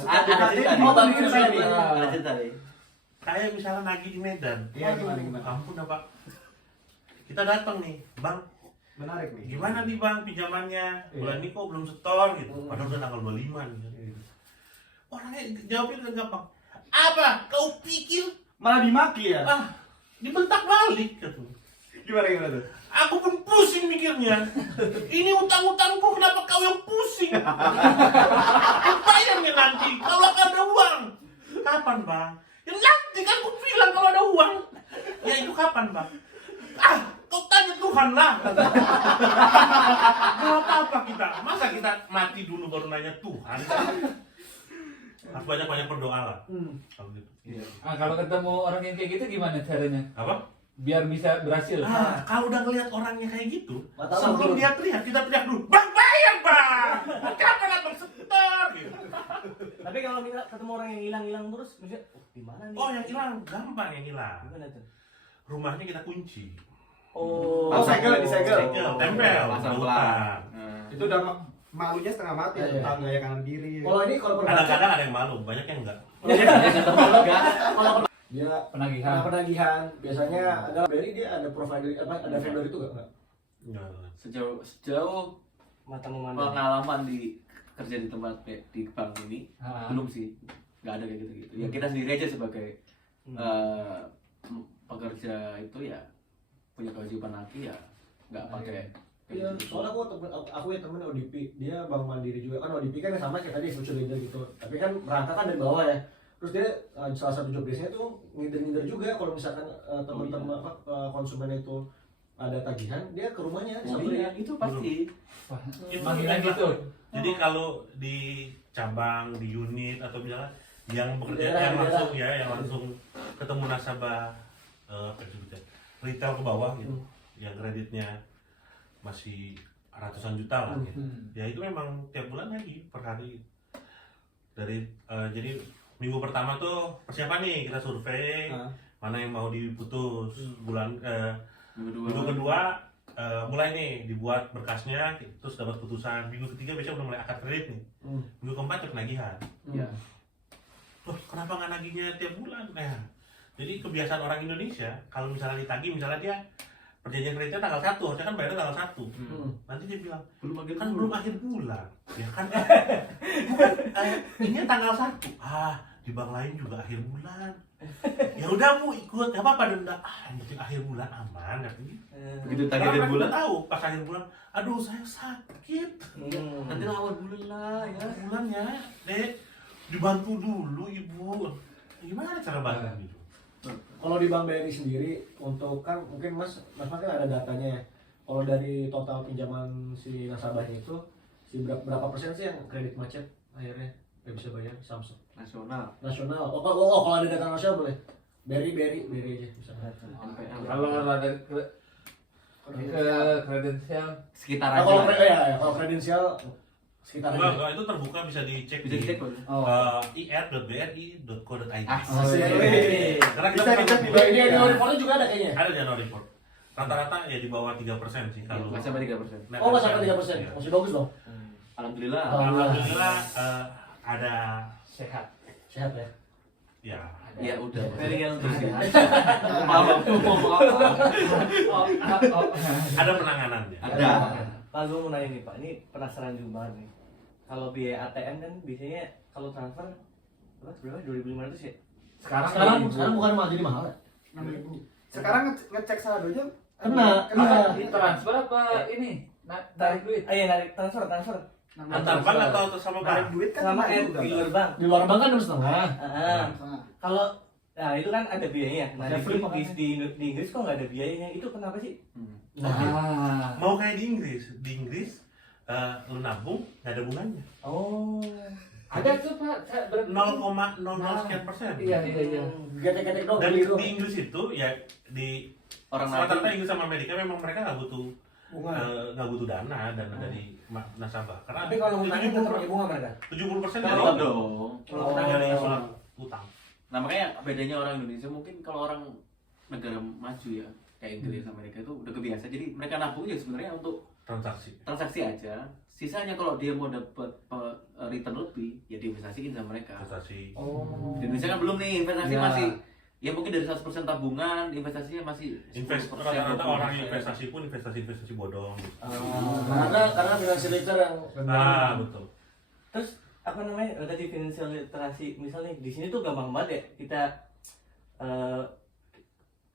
Ada cerita nih. Oh, balikin saya nih. Ada cerita nih. Kayak misalnya nagih di Medan. Iya, gimana? Ampun apa? Kita datang nih, Bang. Menarik nih. Gimana nih Bang pinjamannya? Bulan ini kok belum setor gitu. Padahal udah tanggal 25 nih. Orangnya jawabnya dengan gampang. Apa? Kau pikir? Malah dimaki ya? Ah, dibentak balik katanya. Gimana tuh? Aku pun pusing mikirnya. Ini utang-utangku kenapa kau yang pusing? Bayarnya nanti kalau ada uang. Kapan Bang? Ya nanti kan aku bilang kalau ada uang. Ya itu kapan Bang? Ah, kau tanya Tuhan lah. Gak apa-apa kita. Masa kita mati dulu baru nanya Tuhan? Harus banyak-banyak berdoa lah. Kalau gitu. Kalau ketemu orang yang kayak gitu gimana caranya? Apa? Biar bisa berhasil. Ah, kalau udah ngeliat orangnya kayak gitu, Mata sebelum langsung. dia teriak, kita teriak dulu, Bang bayar Bang! Kapan abang setor? Gitu. Tapi kalau kita ketemu orang yang hilang-hilang terus, misalnya, di mana nih? Oh yang hilang, gampang yang hilang. Gimana tuh? Rumahnya kita kunci. Oh, segel, disegel. Segel, tempel, Pasang hutan. pelang. Itu udah malunya setengah mati, Iya, iya. tetangga ya kanan kiri. Kalau ini kalau Kadang-kadang ada yang malu, banyak yang enggak. kalau dia Penagihan. penagihan biasanya ada BRI dia ada provider apa ada vendor itu enggak? Enggak. Sejauh mata memandang. pengalaman di kerja di tempat di bank ini belum sih, nggak ada kayak gitu-gitu. Ya kita sendiri aja sebagai pekerja itu ya punya kewajiban lagi ya nggak pakai. Iya, soalnya aku ya temen ODP, dia Bank Mandiri juga kan ODP kan sama kayak tadi future leader gitu. Tapi kan berangkat kan dari bawah ya. Terus dia salah satu job desk-nya tuh ngider-ngider juga kalau misalkan teman-teman konsumen itu ada tagihan, dia ke rumahnya Iya, itu pasti. Panggilan gitu. Jadi kalau di cabang, di unit atau misalnya yang bekerja Daerah, yang daerah. langsung ya, yang langsung ketemu nasabah apa itu, retail ke bawah gitu, yang kreditnya masih ratusan juta lah ya. Ya itu memang tiap bulan lagi per hari dari jadi minggu pertama tuh persiapan nih, kita survei mana yang mau diputus. Bulan minggu kedua mulai nih dibuat berkasnya, terus dapat putusan. Minggu ketiga biasanya udah mulai akad kredit nih. Minggu keempat tuh penagihan. Loh, kenapa nggak nagihnya tiap bulan? Nah, jadi kebiasaan orang Indonesia kalau misalnya ditagih, misalnya dia perjanjian kreditnya tanggal 1, harusnya kan bayarnya tanggal 1. Nanti dia bilang, belum akhir bulan. Ya kan, ini tanggal 1. Di bank lain juga akhir bulan. Ya udah Bu, ikut, enggak apa-apa denda. Yang penting akhir bulan aman katanya. Begitu tagih akhir bulan, tahu pas akhir bulan, aduh saya sakit. nanti lah awal bulan lah ya. Bulannya, Dek, dibantu dulu Ibu. Gimana cara bantu gitu? Kalau di Bank BRI sendiri untuk kan mungkin Mas kan ada datanya ya. Kalau dari total pinjaman si nasabahnya itu berapa persen sih yang kredit macet akhirnya nggak bisa bayar Samsung Nasional. kalau ada data nasional boleh BRI aja misalnya. Kalau ada ke kredensial Sekitar Nah, aja. kalau kredensial sekitar aja. Enggak, itu terbuka bisa dicek Bisa dicek di Bang. ir.bri.co.id. Karena kita Bisa dicek di Ini annual report juga ada kayaknya. ada di annual report. Rata-rata ya di bawah 3% sih kalau. Nggak sampai 3%. Oh, nggak sampai 3%. Iya. Masih bagus dong. Alhamdulillah. Alhamdulillah ada sehat. Sehat ya. ya Ya udah. Dari yang terus ya. ada penanganannya. Ada. Pak, gue mau nanya nih Pak, ini penasaran juga banget nih. Kalau biaya ATM kan biasanya kalau transfer berapa? 2.500 ya? Sekarang bukan malah jadi mahal ya? 6.000. Sekarang ngecek saldonya Kena. Ini transfer apa ini? Tarik duit. Iya, narik transfer. Antar bank atau sama narik bank? duit kan Sama kena juga, di luar Pak. bank. Di luar bank kan 6,5. Kalau nah itu kan ada biayanya. Nah, Ada free di Inggris kok nggak ada biayanya? Itu kenapa sih? Nah, Mau kayak di Inggris. Di Inggris lu nabung nggak ada bunganya. Oh. ada tuh Pak. 0,00 sekian persen. Iya. Getek-getek dong. Dan beli dong. di Inggris itu ya di Orang rata-rata nabung. Inggris sama Amerika memang mereka nggak butuh Bunga. nggak butuh dana dari nasabah karena Tapi kalau ngutangin tetap pakai bunga mereka. 70% Tetap dari dong. dari surat utang. Nah makanya bedanya orang Indonesia mungkin kalau orang negara maju ya kayak Inggris, Amerika itu udah kebiasa. Jadi mereka nabung ya sebenarnya untuk transaksi aja. Sisanya kalau dia mau dapat return lebih ya diinvestasiin sama mereka. Investasi. Di Indonesia kan belum nih investasi Ya. masih ya mungkin dari 100% tabungan investasinya masih 10%, Rata-rata orang 20%. investasi pun investasi bodong. Gitu. Karena financial literacy yang Betul. Terus apa namanya tadi financial literasi misalnya di sini tuh gampang banget ya kita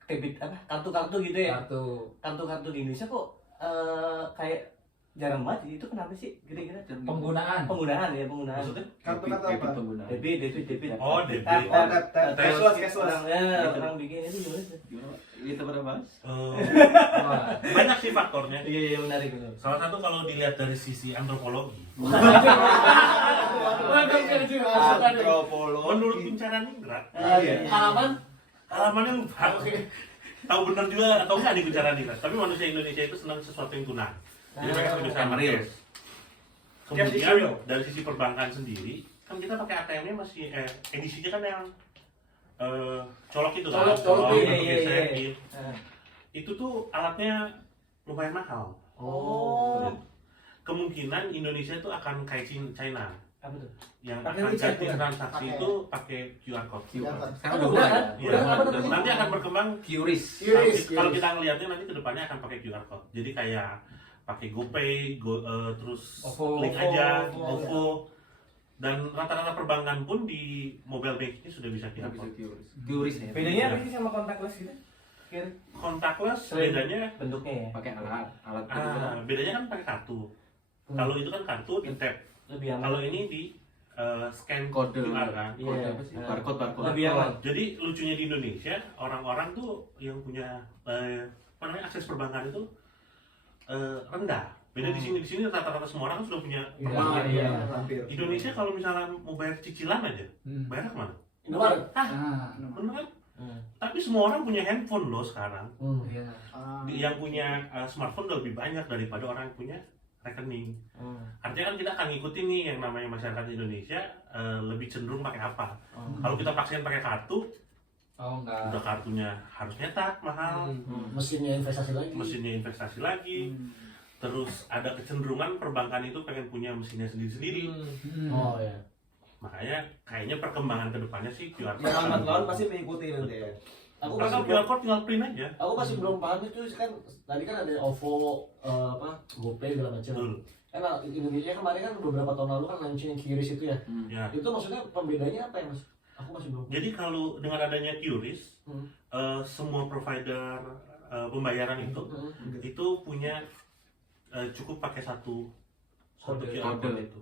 debit apa kartu-kartu gitu ya. Kartu-kartu di Indonesia kok kayak jarang banget. Itu kenapa sih kira-kira? penggunaan. Penggunaan. Maksudnya? Kartu-kartu Debit apa? pengguna. Debit. Oh, debit. Cashless. Orang bikin itu gimana sih? Gimana? Ini kita pernah bahas? Banyak sih faktornya. Iya menarik itu. Salah satu kalau dilihat dari sisi antropologi. Menurut pencarian Indra, halamannya lupa. Tahu benar juga atau enggak nih pencarian Indra. Tapi manusia Indonesia itu senang sesuatu yang tunai. Jadi mereka bisa Real. Kemudian dari sisi perbankan sendiri, kan kita pakai ATM-nya masih edisinya kan yang colok itu kan, Colok, untuk iya. gesekin. Itu tuh alatnya lumayan mahal. Oh. Kemungkinan Indonesia itu akan kayak China Apa tuh? yang Pakai akan WeChat, ganti bukan? transaksi Pakai. itu pakai QR code. Sekarang udah Udah mulai. kan? Iya, apa namanya? nanti akan berkembang. QRIS. Kalau kita ngelihatnya nanti kedepannya akan pakai QR code. Jadi kayak pakai GoPay, terus OVO. link aja, OVO. Dan rata-rata perbankan pun di mobile banking sudah bisa QR Bisa code. QRIS ya. Bedanya apa sih sama contactless gitu? Kira Contactless Selain bedanya bentuknya ya. Pakai alat itu kan. bedanya kan pakai kartu. Kalau itu kan kartu di tap. Lebih aman. Kalau ini di scan Kode. QR kan. Iya. Kode apa sih? Barcode. Lebih aman. Jadi lucunya di Indonesia orang-orang tuh yang punya apa namanya akses perbankan itu rendah. Beda di sini rata-rata semua orang kan sudah punya perbankan. Iya, hampir. Indonesia kalau misalnya mau bayar cicilan aja, bayarnya kemana? Indomaret. Bener kan? Tapi semua orang punya handphone loh sekarang. Iya. Yang punya smartphone udah lebih banyak daripada orang yang punya rekening. Artinya kan kita akan ngikutin nih yang namanya masyarakat Indonesia lebih cenderung pakai apa. Kalau kita paksain pakai kartu, udah kartunya harus nyetak mahal, Mesinnya investasi lagi. mesinnya investasi lagi. Terus ada kecenderungan perbankan itu pengen punya mesinnya sendiri-sendiri. Oh ya. Makanya kayaknya perkembangan kedepannya sih QR code. Yang lambat laun pasti mengikuti nanti ya. Aku Karena masih QR code tinggal print aja. Aku masih belum paham itu kan tadi kan ada OVO GoPay segala macam. Betul. Karena Indonesia kemarin kan beberapa tahun lalu kan launching QRIS itu ya. Ya. Itu maksudnya pembedanya apa ya Mas? Aku masih belum. Jadi kalau dengan adanya QRIS, semua provider pembayaran itu punya cukup pakai satu QR code itu.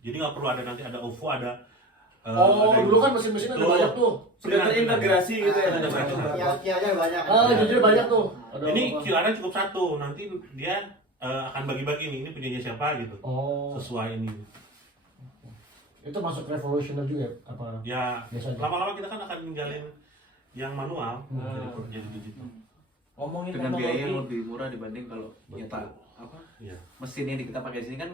Jadi nggak perlu ada nanti ada OVO ada. ada Dulu kan mesin-mesin ada Tuh. banyak tuh. Sudah terintegrasi gitu ya. Ada banyak. Kiosnya banyak. Jadi banyak tuh. Ada Ini apa? QR-nya cukup satu, nanti dia akan bagi-bagi nih, ini punyanya siapa gitu. Oh, Sesuai ini. itu masuk revolutioner juga ya? Apa? Ya, Biasanya. lama-lama kita kan akan ninggalin yang manual jadi digital. Ngomongin Dengan biaya yang teknologi, lebih murah dibanding kalau nyetak apa Iya. mesin yang kita pakai di sini kan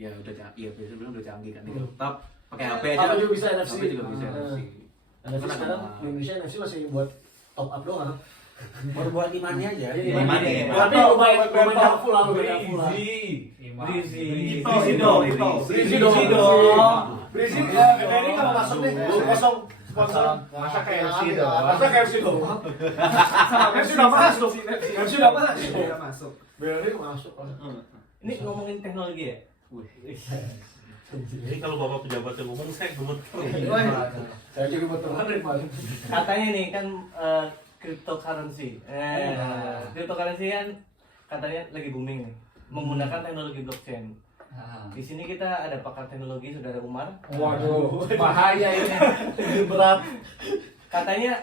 ya udah canggih, ya biasanya bilang udah canggih kan. Betul. Tetap pakai HP aja. HP juga bisa NFC. HP juga bisa NFC. NFC Kan sekarang ada- di Indonesia NFC masih buat top up doang. Baru buat imannya aja. Iya. Money. Tapi lumayan helpful lah, lumayan helpful lah. Brizi dong. Berisi dong. Berisi ini kalau masuk nih kosong sponsor. Masa KFC dong. Masa KFC dong. KFC udah masuk. KFC udah masuk. Sudah masuk. Berarti masuk lah. Ini ngomongin teknologi ya? Jadi kalau bapak pejabat yang ngomong saya gemeter. Saya jadi motor dari paling. Katanya nih kan cryptocurrency. Cryptocurrency kan katanya lagi booming nih, menggunakan teknologi blockchain. Di sini kita ada pakar teknologi Saudara Umar. Waduh, bahaya ini. Berat. Katanya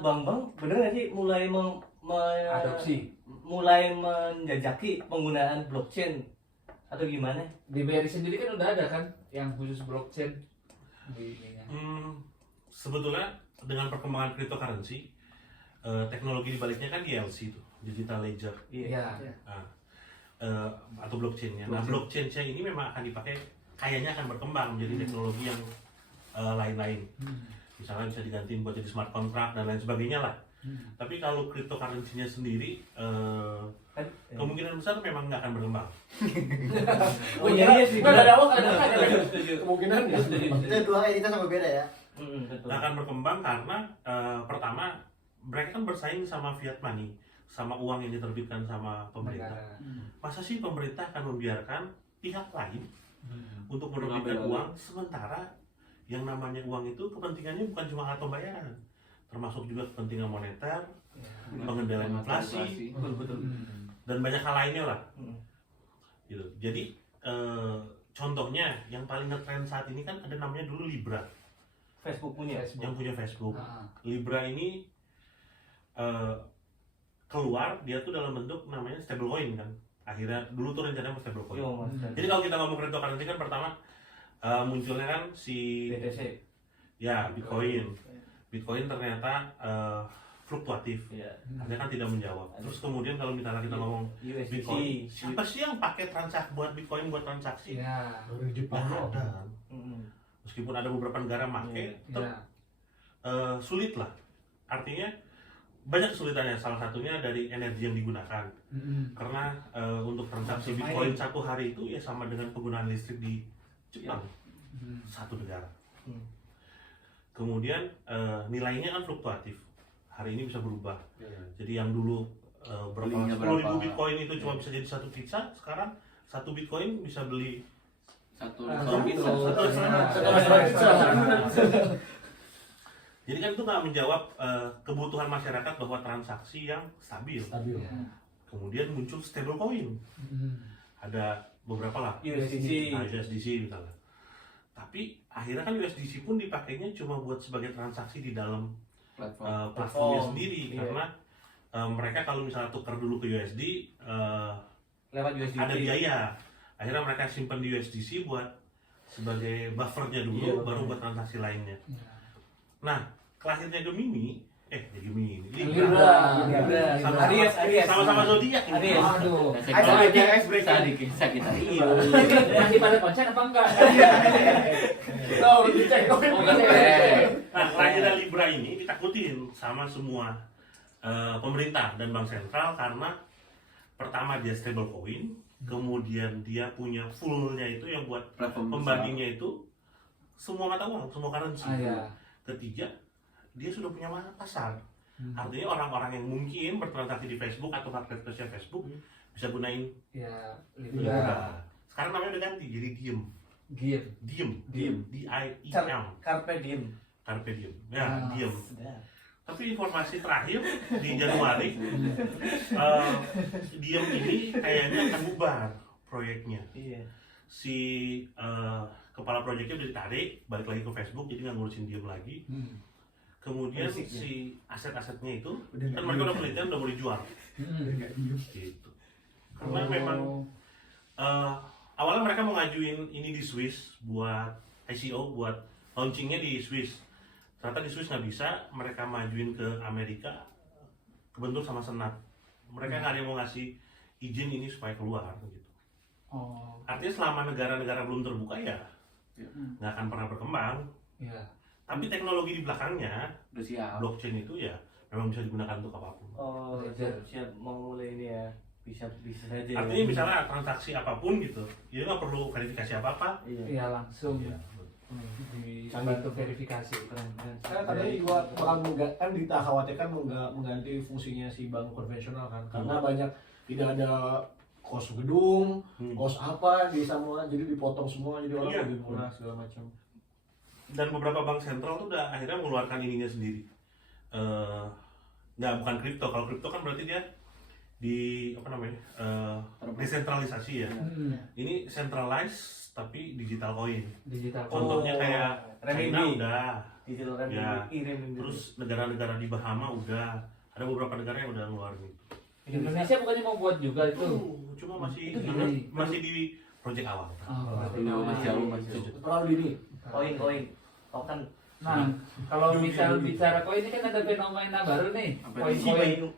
Bang bener nggak sih mulai Adopsi. mulai menjajaki penggunaan blockchain atau gimana? Di BRI sendiri kan udah ada kan yang khusus blockchain di ininya. Sebetulnya dengan perkembangan cryptocurrency, teknologi di baliknya kan DLC itu, digital ledger. Iya. Atau blockchain-nya. Nah, blockchain-nya ini memang akan dipakai, kayaknya akan berkembang menjadi teknologi yang lain-lain. Misalnya bisa digantiin buat jadi smart contract dan lain sebagainya lah. Tapi kalau cryptocurrency-nya sendiri, kemungkinan besar memang nggak akan berkembang. Oh iya sih. Nggak ada awal ada kemungkinan ya. Itu dua kita sama beda ya. Betul. Nggak akan berkembang karena pertama mereka kan bersaing sama fiat money, sama uang yang diterbitkan sama pemerintah. Masa sih pemerintah akan membiarkan pihak lain untuk menerbitkan uang, sementara yang namanya uang itu kepentingannya bukan cuma alat pembayaran, termasuk juga kepentingan moneter, pengendalian inflasi, dan banyak hal lainnya lah. Gitu. Jadi contohnya yang paling ngetrend saat ini kan ada namanya dulu Libra, Facebook punya. yang punya Facebook. Libra ini keluar, dia tuh dalam bentuk namanya stablecoin kan. Akhirnya dulu tuh rencananya mau stablecoin. Yo, Mas. Jadi kalau kita ngomong cryptocurrency kan pertama munculnya kan si BTC. ya Bitcoin. Bitcoin ternyata fluktuatif. Iya. Artinya kan tidak menjawab. Terus kemudian kalau misalnya kita ngomong USDC. Bitcoin, siapa sih yang pakai transaksi buat Bitcoin buat transaksi? Iya. Nggak ada. Meskipun ada beberapa negara make, tetap sulit lah. Artinya banyak kesulitannya. Salah satunya dari energi yang digunakan. Karena untuk transaksi Bitcoin satu hari itu ya sama dengan penggunaan listrik di Jepang, satu negara. Kemudian nilainya kan fluktuatif. Hari ini bisa berubah. Jadi yang dulu Belinya 10.000 berapa? Bitcoin itu cuma bisa jadi satu pizza, sekarang satu Bitcoin bisa beli Satu Jadi kan itu nggak menjawab kebutuhan masyarakat bahwa transaksi yang stabil. Kemudian muncul stablecoin. Ada beberapa lah. USDC. Nah, USDC misalnya. Tapi akhirnya kan USDC pun dipakainya cuma buat sebagai transaksi di dalam platformnya sendiri. Karena mereka kalau misalnya tukar dulu ke USD Lewat USDC. ada biaya. Akhirnya mereka simpan di USDC buat sebagai buffernya dulu, baru buat transaksi lainnya. Nah, kelahirnya Gemini Gemini. Libra. Sama-sama zodiak ini. Aries. Aduh. Bisa kita iya. Masih pada konsen apa enggak? Tahu dicek. Nah, kelahiran Libra ini ditakutin sama semua pemerintah dan bank sentral karena pertama dia stable coin, kemudian dia punya full-nya itu yang buat pembandingnya itu semua mata uang, semua currency. Ketiga, dia sudah punya pasar. Artinya orang-orang yang mungkin bertransaksi di Facebook atau marketplace Facebook bisa gunain Libra. Sekarang namanya udah ganti jadi diem. D-I-E-M. Carpe diem. Carpe diem. Ya, diem. Tapi informasi terakhir di Januari, diem ini kayaknya akan bubar proyeknya. Iya. Si kepala proyeknya udah ditarik, balik lagi ke Facebook, jadi nggak ngurusin diem lagi. Kemudian si aset-asetnya itu, kan mereka udah penelitian udah mau dijual. Gitu. Karena memang awalnya mereka mau ngajuin ini di Swiss buat ICO, buat launchingnya di Swiss. Ternyata di Swiss nggak bisa, mereka majuin ke Amerika, kebentur sama Senat. Mereka nggak ada yang mau ngasih izin ini supaya keluar gitu. Artinya selama negara-negara belum terbuka ya nggak akan pernah berkembang. Tapi teknologi di belakangnya, Udah siap. blockchain itu ya memang bisa digunakan untuk apapun. Oh, siap mau mulai ini ya. Bisa saja. Artinya misalnya transaksi apapun gitu, dia nggak perlu verifikasi apa-apa. Iya langsung dibantu verifikasi. Saya tadinya juga bakal kan dikhawatirkan mengganti fungsinya si bank konvensional kan, karena banyak tidak ada kos gedung, kos apa di semua, jadi dipotong semua, jadi orang lebih murah segala macam. Dan beberapa bank sentral tuh udah akhirnya mengeluarkan ininya sendiri. Bukan kripto. Kalau kripto kan berarti dia di desentralisasi ya. Ini centralized tapi digital coin. Contohnya kayak China udah, digital ya. renminbi. Terus negara-negara di Bahama udah, ada beberapa negara yang udah ngeluarin itu. Indonesia bukannya mau buat juga itu? Cuma masih di project awal. Masih jauh, masih jauh. Terlalu dini. Koin. Oh kan. Nah, kalau misal bicara koin ini kan ada fenomena baru nih. Koin-koin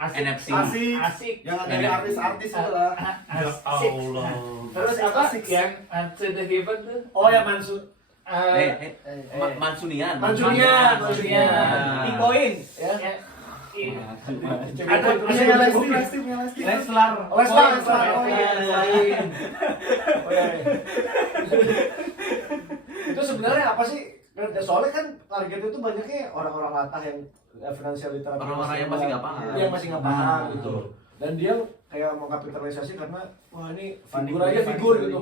asik. Asik. Yang dari artis-artis itu lah. Ya Allah. Terus apa yang sudah given tuh? Oh ya Mansur. Mansunian. Di koin. Ya. Ada Leslar. Oh iya. Itu sebenarnya apa sih? Soalnya kan targetnya itu banyaknya orang-orang latah yang finansial literasi, Orang-orang yang masih nggak paham. yang masih nggak paham gitu. Dan dia kayak mau kapitalisasi karena wah ini figur gitu,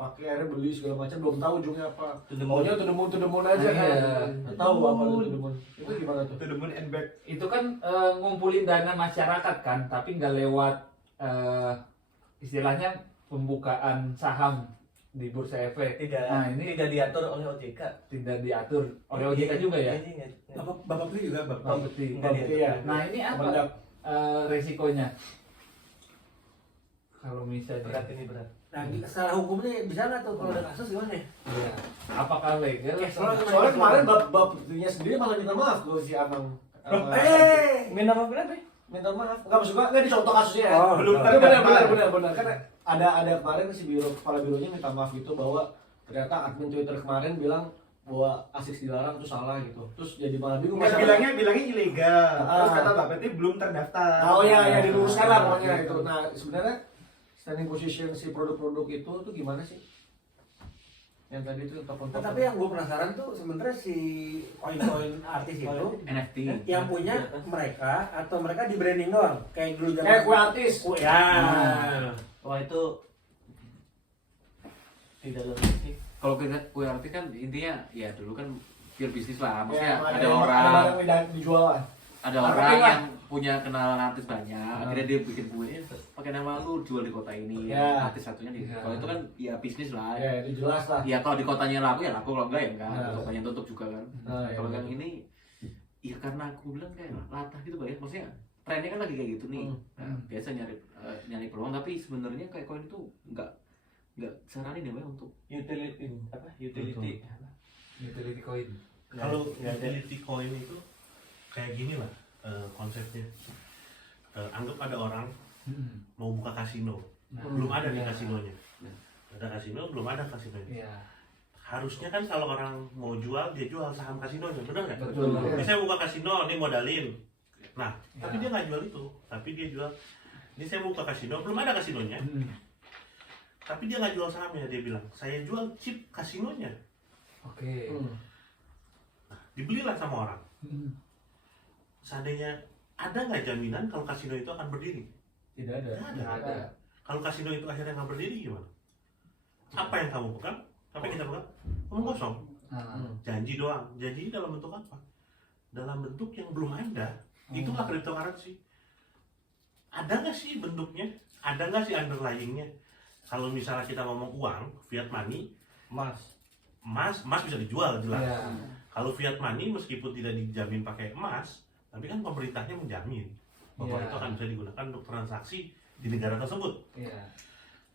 pakai akhirnya beli segala macam, belum tahu ujungnya apa. Maunya to the moon aja kan. Nggak tahu apa itu to the moon. Itu gimana tuh? To the moon and back. Itu kan ngumpulin dana masyarakat kan, tapi nggak lewat istilahnya pembukaan saham di bursa efek. Nah, ini tidak diatur oleh OJK. tidak diatur oleh OJK juga ya. Bapak Pri juga Bapak Bekti. Iya. Nah, ini apa resikonya? Kalau misalnya Berat. Nah, secara hukumnya bisa nggak tuh kalau ada kasus gimana? Iya. Apakah legal? Soalnya kemarin Bapak Putrinya sendiri malah minta maaf tuh si Anang. Minta maaf berapa? Minta maaf. Enggak maksud gua enggak dicontoh kasusnya ya. Belum Tapi benar. Kan ada kemarin si kepala bironya minta maaf gitu bahwa ternyata admin Twitter kemarin bilang bahwa ASICS dilarang itu salah gitu. Terus jadi malah bingung. bilangnya ilegal. Terus kata Mbak Peti belum terdaftar. Oh ya diluruskan lah pokoknya itu. Nah, sebenarnya standing position si produk-produk itu tuh gimana sih? Yang tadi itu top-top. Tapi yang gue penasaran tuh sebenarnya si koin-koin artis itu NFT. yang punya mereka atau mereka di branding doang kayak dulu zaman kayak kue artis. Wah itu tidak lebih sih. Kalau kita kue artis kan intinya ya dulu kan pure bisnis lah. Maksudnya Ya, ada orang yang dijual lah. ada orang yang punya kenalan artis banyak, akhirnya dia bikin kue pakai nama lu jual di kota ini, Ya. artis satunya di. Kalau itu kan ya bisnis lah. Ya, itu jelas lah. Ya kalau di kotanya laku ya laku, kalau enggak ya enggak. Nah. Tokonya tutup juga kan. Nah, Kalau ya, yang ini ya karena aku bilang kayak latah gitu Pak ya. Maksudnya trennya kan lagi kayak gitu nih. Nah, biasa nyari peluang, tapi sebenarnya kayak koin itu enggak saranin ya Pak untuk Utility Utility coin. Kalau utility coin itu kayak gini lah konsepnya. Anggap ada orang mau buka kasino, belum ada nih kasinonya. Ada kasino, belum ada kasinonya. Iya. Harusnya kan kalau orang mau jual, dia jual saham kasinonya, benar nggak? Betul. Ini saya buka kasino, ini modalin. Nah, tapi Ya. dia nggak jual itu, tapi dia jual. Ini saya buka kasino, belum ada kasinonya. Tapi dia nggak jual sahamnya, dia bilang, saya jual chip kasinonya. Oke. Nah, dibelilah sama orang. Seandainya ada nggak jaminan kalau kasino itu akan berdiri? Tidak ada. Nggak ada. Kalau kasino itu akhirnya nggak berdiri gimana? Apa yang kamu pegang? Apa yang kita pegang? Kamu kosong. Janji doang. Janji dalam bentuk apa? Dalam bentuk yang belum ada. Itulah cryptocurrency. Ada nggak sih bentuknya? Ada nggak sih underlyingnya? Kalau misalnya kita ngomong uang, fiat money, emas bisa dijual jelas. Iya. Kalau fiat money meskipun tidak dijamin pakai emas, tapi kan pemerintahnya menjamin bahwa Iya. itu akan bisa digunakan untuk transaksi di negara tersebut. Iya.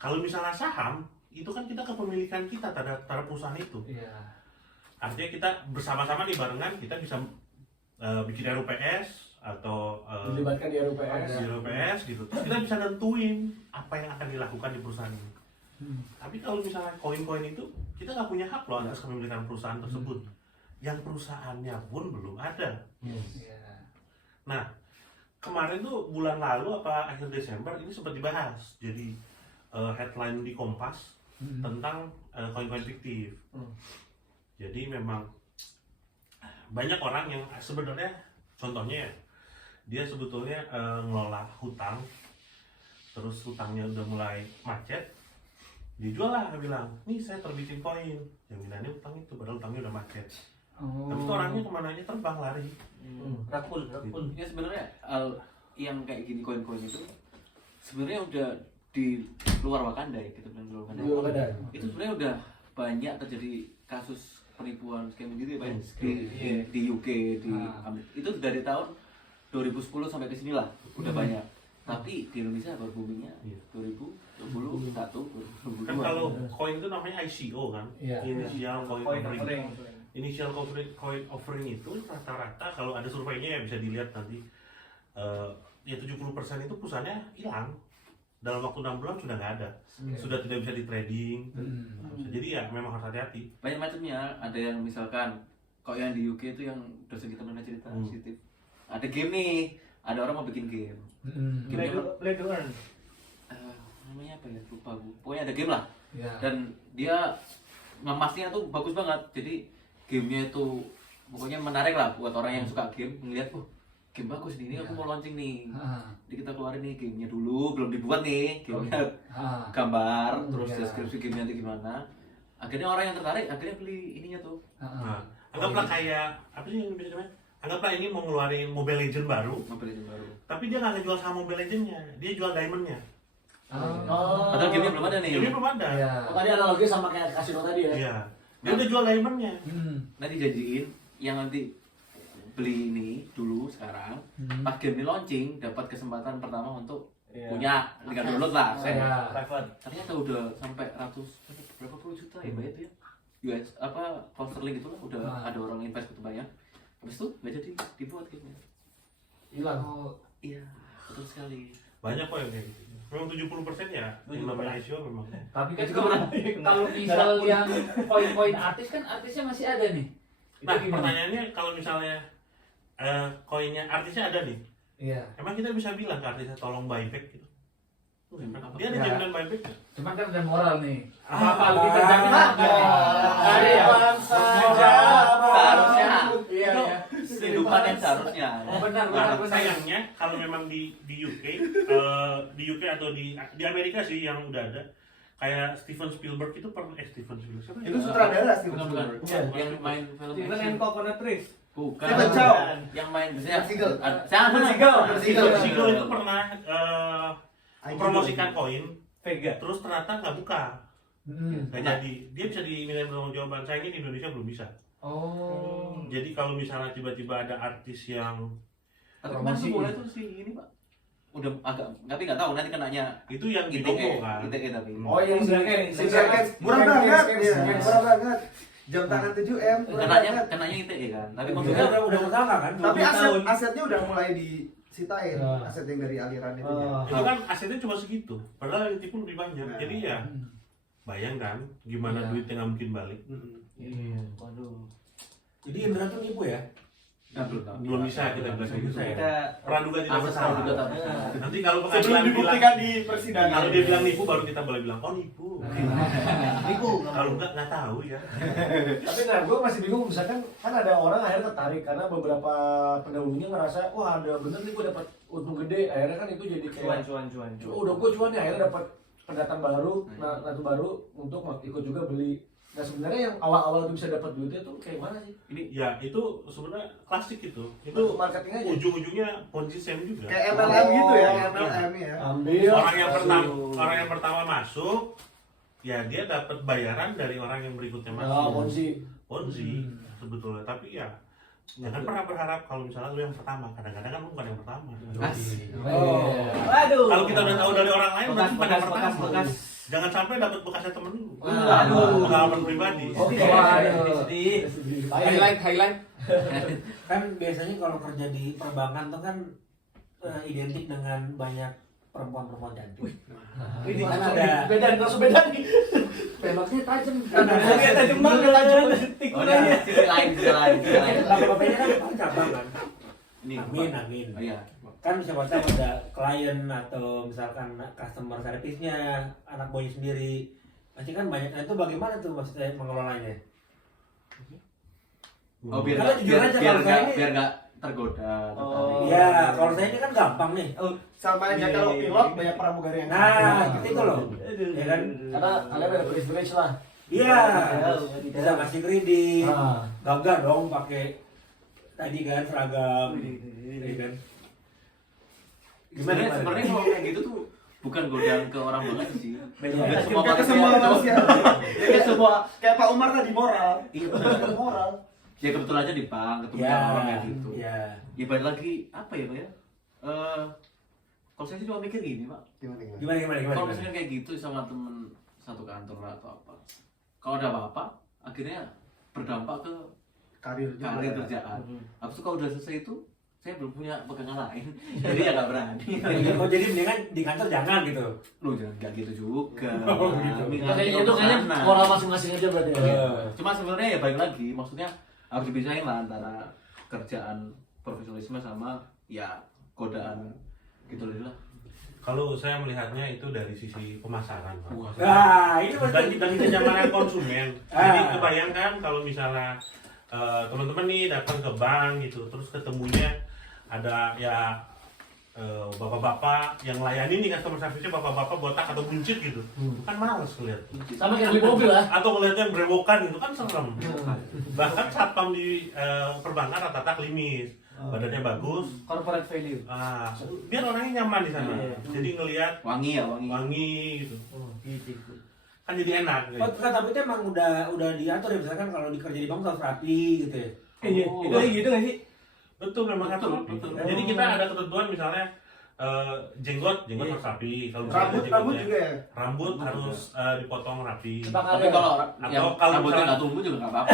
Kalau misalnya saham, itu kan kita kepemilikan kita terhadap perusahaan itu. Iya. Artinya kita bersama-sama nih barengan, kita bisa bikin RUPS atau Dilibatkan di RUPS. di RUPS gitu. Terus kita bisa nentuin apa yang akan dilakukan di perusahaan ini. Tapi kalau misalnya koin-koin itu, kita nggak punya hak loh atas kepemilikan perusahaan tersebut. Yang perusahaannya pun belum ada. Iya. Nah, kemarin tuh bulan lalu apa akhir Desember ini sempat dibahas. Jadi headline di Kompas tentang koin-koin fiktif. Jadi memang banyak orang yang sebenarnya, contohnya ya, dia sebetulnya ngelola hutang, terus hutangnya udah mulai macet, dijual lah, bilang, nih saya terbitin koin, jaminannya hutang itu, padahal hutangnya udah macet. Tapi itu orangnya kemananya terbang lari. Rakul. Ya sebenarnya yang kayak gini koin-koin itu sebenarnya udah di luar Wakanda ya, kita bilang luar Wakanda. Di Wakanda. Itu sebenarnya udah banyak terjadi kasus penipuan scam gitu ya Pak ya? Di UK, di Amerika. Itu dari tahun 2010 sampai ke sini lah udah banyak. Tapi di Indonesia baru boomingnya 2021, 2022. Kan kalau koin itu namanya ICO kan, Iya. initial coin offering. Initial coin offering itu rata-rata kalau ada surveinya ya bisa dilihat nanti, ya 70% itu perusahaannya hilang dalam waktu 6 bulan sudah nggak ada, sudah tidak bisa di trading. Jadi ya memang harus hati-hati. Banyak macamnya, ada yang misalkan kok yang di UK itu yang dosen kita pernah cerita positif. Ada game nih, ada orang mau bikin game. Play to earn. Namanya apa ya? Lupa gue. Pokoknya ada game lah. Iya. Dan dia ngemasnya tuh bagus banget. Jadi gamenya itu pokoknya menarik lah buat orang yang suka game. Ngeliat, game bagus nih, ini aku mau launching nih. Jadi kita keluarin nih gamenya dulu, belum dibuat nih gamenya. Gambar, terus deskripsi gamenya nanti gimana. Akhirnya orang yang tertarik, akhirnya beli ininya tuh. Nah, anggaplah kayak apa sih yang bisa namanya? Anggaplah ini mau ngeluarin Mobile Legend baru, Mobile Legends baru. tapi dia nggak ngejual sama Mobile Legendnya, dia jual diamondnya. Padahal gamenya belum ada nih. Gamenya belum ada. Iya. Tadi analogi sama kayak kasino tadi ya. Iya. Dia udah jual diamondnya. Nanti janjiin yang nanti beli ini dulu sekarang, pas game ini launching dapat kesempatan pertama untuk punya, tinggal download lah. Iya. Private. Ternyata udah sampai berapa puluh juta ya bayar tuh ya. US apa pound sterling gitu lah, udah ada orang invest gitu banyak. Habis itu nggak jadi dibuat gamenya. Hilang. Iya, betul sekali. Banyak kok yang kayak gitu. Memang 70% ya, yang namanya ICO memang. Tapi kan kalau misal yang koin-koin artis kan artisnya masih ada nih. Nah, pertanyaannya kalau misalnya koinnya artisnya ada nih, Iya. emang kita bisa bilang ke artisnya tolong buyback gitu? Dia ada jaminan buyback nggak? Cuman kan ada moral nih. Apa kita jamin apa? Seharusnya Iya, itu iya. kehidupan yang seharusnya. Benar. Nah, sayangnya kalau memang di UK, di UK atau di Amerika sih yang udah ada, kayak Steven Spielberg itu Steven Spielberg siapa ya? Itu sutradara sih. Bukan. Yang main film Steven action. and Coconut Trees. Bukan. Steven Chow. Yang main biasanya. Seagull. Jangan Seagull. Sigo itu pernah promosikan koin, Vega. terus ternyata nggak buka, nggak jadi. Dia bisa diminta pertanggungjawaban. Sayangnya di Indonesia belum bisa. Oh. Jadi kalau misalnya tiba-tiba ada artis yang Tapi kemarin tuh boleh tuh si ini Pak. Udah agak, tapi nggak tahu nanti kenanya itu yang di ITE, toko kan. ITE tapi. Oh yang Dragon. si Dragon. Murah banget. Iya, murah banget. Jam tangan 7M. Kenanya ITE kan. Tapi Udah maksudnya udah tersangka kan? Tapi 20 tahun. asetnya udah mulai disitain, aset yang dari aliran itu. Itu kan asetnya cuma segitu, padahal yang ditipu lebih banyak. Nah. Jadi ya bayangkan gimana duitnya nggak mungkin balik. Iya. Waduh. Jadi Indra tuh nipu ya? Belum bisa kita bilang kayak gitu. Kita Praduga tidak Asas bersalah. praduga tak bersalah. Nanti kalau Sebelum pengadilan bilang, dibuktikan di persidangan. kalau dia bilang nipu baru kita boleh bilang oh nipu. Nipu. Kalau enggak nggak tahu ya. Tapi nah, gue masih bingung, misalkan kan ada orang akhirnya tertarik karena beberapa pendahulunya ngerasa wah ada bener nih gue dapat untung gede, akhirnya kan itu jadi kayak cuan. udah gue cuan nih, akhirnya dapat pendatang baru, natu baru untuk ikut juga beli. Nah sebenarnya yang awal-awal itu bisa dapat duitnya tuh kayak mana sih? Ini ya itu sebenarnya klasik itu. Itu Itu marketing aja. ujung-ujungnya ponzi scam juga. Kayak MLM gitu ya, Iya. MLM ya. Ambil Orang yang pertama masuk ya dia dapat bayaran dari orang yang berikutnya Oh, masuk. Ponzi. Sebetulnya. Tapi ya jangan pernah berharap kalau misalnya lu yang pertama. Kadang-kadang kan lu bukan yang pertama. Oh. Waduh. Kalau kita udah tahu dari orang lain berarti pada yang pertama. bekas. Jangan sampai dapat bekasnya temen lu. Waduh. Pengalaman pribadi. Oke. Sedih. Highlight. Kan biasanya kalau kerja di perbankan tuh kan identik dengan banyak perempuan-perempuan cantik. Ini Kan langsung ada beda, langsung beda nih. Tembaknya tajam. kan ada Oke, tajam banget. Oh, Tikungannya. sisi lain. bapak-bapaknya kan cabang kan. Ini Amin. Oh iya. Kan siapa tahu ada klien atau misalkan customer service-nya, anak buahnya sendiri. Pasti kan banyak. Nah, itu bagaimana tuh maksudnya mengelolanya? Oh biar Karena jujur aja kalau saya ini- biar nggak tergoda. Oh. Iya, kalau saya ini kan gampang nih. Sama aja kalau pilot banyak pramugari yang Nah, itu loh. Ya kan? Karena kalian ada privilege lah. Iya. Bisa ngasih kredit. Ah. Gagah dong pakai tadi kan seragam. Ya kan? Sebenarnya kalau kayak gitu tuh bukan godaan ke orang banget sih. Iya. ke semua manusia. Ke semua. Kayak Pak Umar tadi moral. Iya benar. Moral. Ya kebetulan aja di bank ketemu Iya. orang kayak gitu. Iya. Ya balik lagi apa ya Pak ya? Kalau saya sih cuma mikir gini Pak. Gimana? Kalau misalnya kayak gitu sama temen satu kantor atau apa, kalau ada apa-apa, akhirnya berdampak ke Karir karir kerjaan. Habis itu kalau udah selesai itu, saya belum punya pegangan lain, jadi ya nggak berani. Oh, jadi mendingan di kantor jangan gitu. Lu jangan nggak gitu juga. Oh, gitu. Kayaknya itu kayaknya moral masing-masing aja berarti ya. Cuma sebenarnya ya balik lagi, maksudnya harus dipisahin lah antara kerjaan profesionalisme sama ya godaan gitu lah. Kalau saya melihatnya itu dari sisi pemasaran, Pak. Nah, ini Dan kenyamanan konsumen. Jadi kebayangkan kalau misalnya teman-teman nih datang ke bank gitu, terus ketemunya ada ya bapak-bapak yang layani nih customer service-nya bapak-bapak botak atau buncit gitu. Kan males lihat. Sama kayak beli mobil lah. Atau ngeliatnya berewokan gitu kan serem. Bahkan satpam di perbankan rata-rata klimis, badannya bagus. Corporate value. Biar orangnya nyaman di sana. Iya. Jadi ngelihat Wangi ya wangi. wangi gitu. Oh, gitu. Kan jadi enak. Oh, kan tapi itu emang udah diatur ya, misalkan kalau dikerja di bank harus rapi gitu ya. Iya, itu kayak gitu nggak sih? Betul memang Betul, harus rapi. betul. Jadi kita ada ketentuan misalnya jenggot harus rapi. Kalau misalnya Rambut jenggotnya- juga ya. Rambut harus dipotong rapi. Tapi kalau yang kalau rambutnya misalnya- nggak tumbuh juga nggak apa-apa.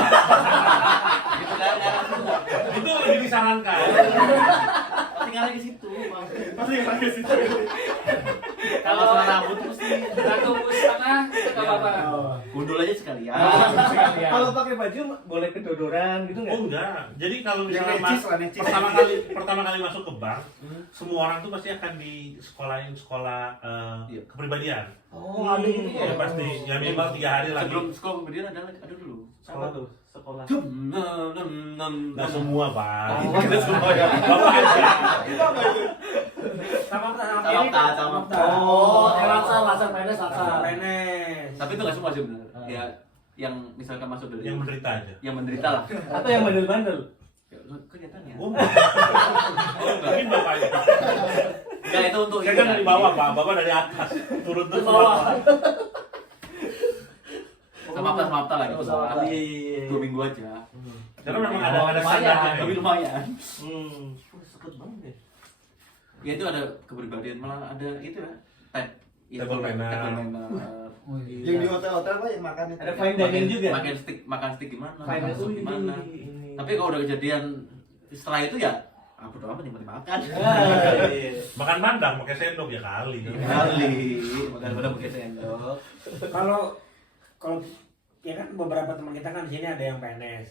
Gitu kan? Itu lebih disarankan. Tinggal ke situ. Pasti pakai situ. Kalau soal rambut tuh mesti Nggak tumbuh setengah, nggak apa-apa. gundul aja sekalian. Kalau pakai baju boleh kedodoran gitu nggak? Oh enggak. Jadi kalau Yang misalnya necis lah, necis. pertama kali masuk ke bank, semua orang tuh pasti akan di sekolah Iya. kepribadian. Oh, ada ini Ya ya. pasti ya minimal 3 hari lagi. Sebelum sekolah kemudian ada dulu. Apa tuh? Sekolah. Nggak semua, Pak. Nggak semua ya. Bapak aja. Sama Sama. Oh, laser PNS, laser. PNS. Tapi itu nggak semua sih benar. Ya yang misalkan masuk dari Yang menderita aja. yang menderita lah. Atau yang bandel-bandel? Kelihatan ya. Oh, mungkin Bapak aja. Enggak itu untuk Saya kan dari bawah, Pak. Bapak dari atas. Turun ke bawah. sama apa lah gitu. Sama apa. Iya. 2 minggu aja. Karena memang ada lumayan, standarnya. tapi lumayan. Sekut banget ya. Ya itu ada kepribadian malah ada itu ya. Table manner. Oh, iya. Yang di hotel-hotel apa yang makan itu? Ada fine dining juga. Makan steak gimana? Fine Makan steak dining gimana? ini. Tapi kalau udah kejadian setelah itu ya aku doang menikmati makan. Makan mandang pakai sendok ya kali. Kali makan pada pakai sendok. Kalau ya kan beberapa teman kita kan di sini ada yang PNS.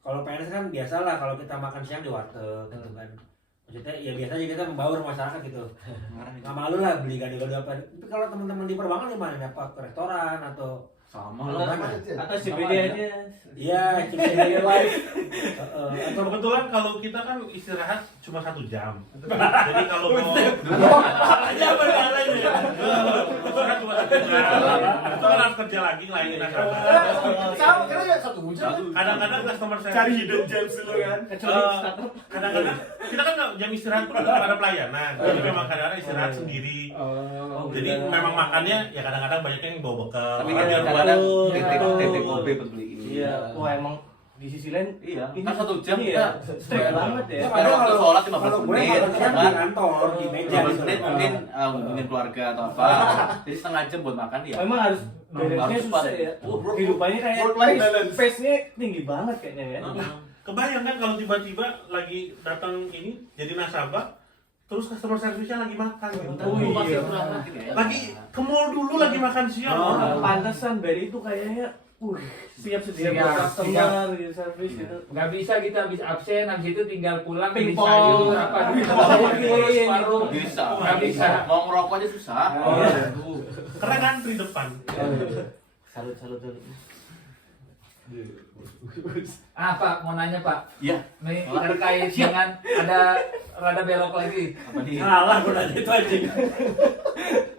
Kalau PNS kan biasalah kalau kita makan siang di warteg gitu kan. Maksudnya ya biasa aja kita membaur masyarakat gitu. Nggak malu lah beli gado-gado apa. Tapi kalau teman-teman di perbankan gimana? Apa ke restoran atau Sama Atau- lah. Atau CBD aja. iya CBD live. Atau kebetulan kalau kita kan istirahat cuma 1 jam. Jadi kalau mau istirahat cuma 1 jam. Itu kan harus kerja lagi ngelayanin nasabah. Sama karena ya 1 jam. Kadang-kadang customer service Cari hidden gems dulu kan. Kecuali startup. kadang-kadang kita kan jam istirahat pun nggak ada pelayanan. Jadi memang kadang-kadang istirahat sendiri. Jadi memang makannya ya kadang-kadang banyak yang bawa bekal. Tapi Oh, kan iya, kadang takut. titik kopi buat beli. Iya. Wah emang di sisi lain Iya, ini kan 1 jam iya, kita strict banget ya. Kalau waktu sholat 15 kalau gue menit, makan siang di kantor di meja 15 gitu. menit mungkin hubungin keluarga atau apa. Jadi setengah jam buat makan ya. Memang harus beresnya Harus susah cepat. ya. Kehidupannya kayak Work-life balance. pace-nya tinggi banget kayaknya ya. Kebayang kan kalau tiba-tiba lagi datang ini jadi nasabah, terus customer service-nya lagi makan gitu. Oh, Pasti iya. kurang lagi ya. Lagi ke mall dulu lagi makan siang. Pantesan Barry itu kayaknya siap sedia buat Siap, customer gitu service gitu. Nggak bisa kita habis absen, habis itu tinggal pulang beli Pingpong. sayur apa gitu. Iya, Warung. Bisa. Nggak bisa. Mau ngerokok aja susah. Karena ngantri depan. Salut. Ah Pak, mau nanya Pak. Iya. Nih terkait dengan ada rada belok lagi. Apa nih? Kalah gue nanya itu aja.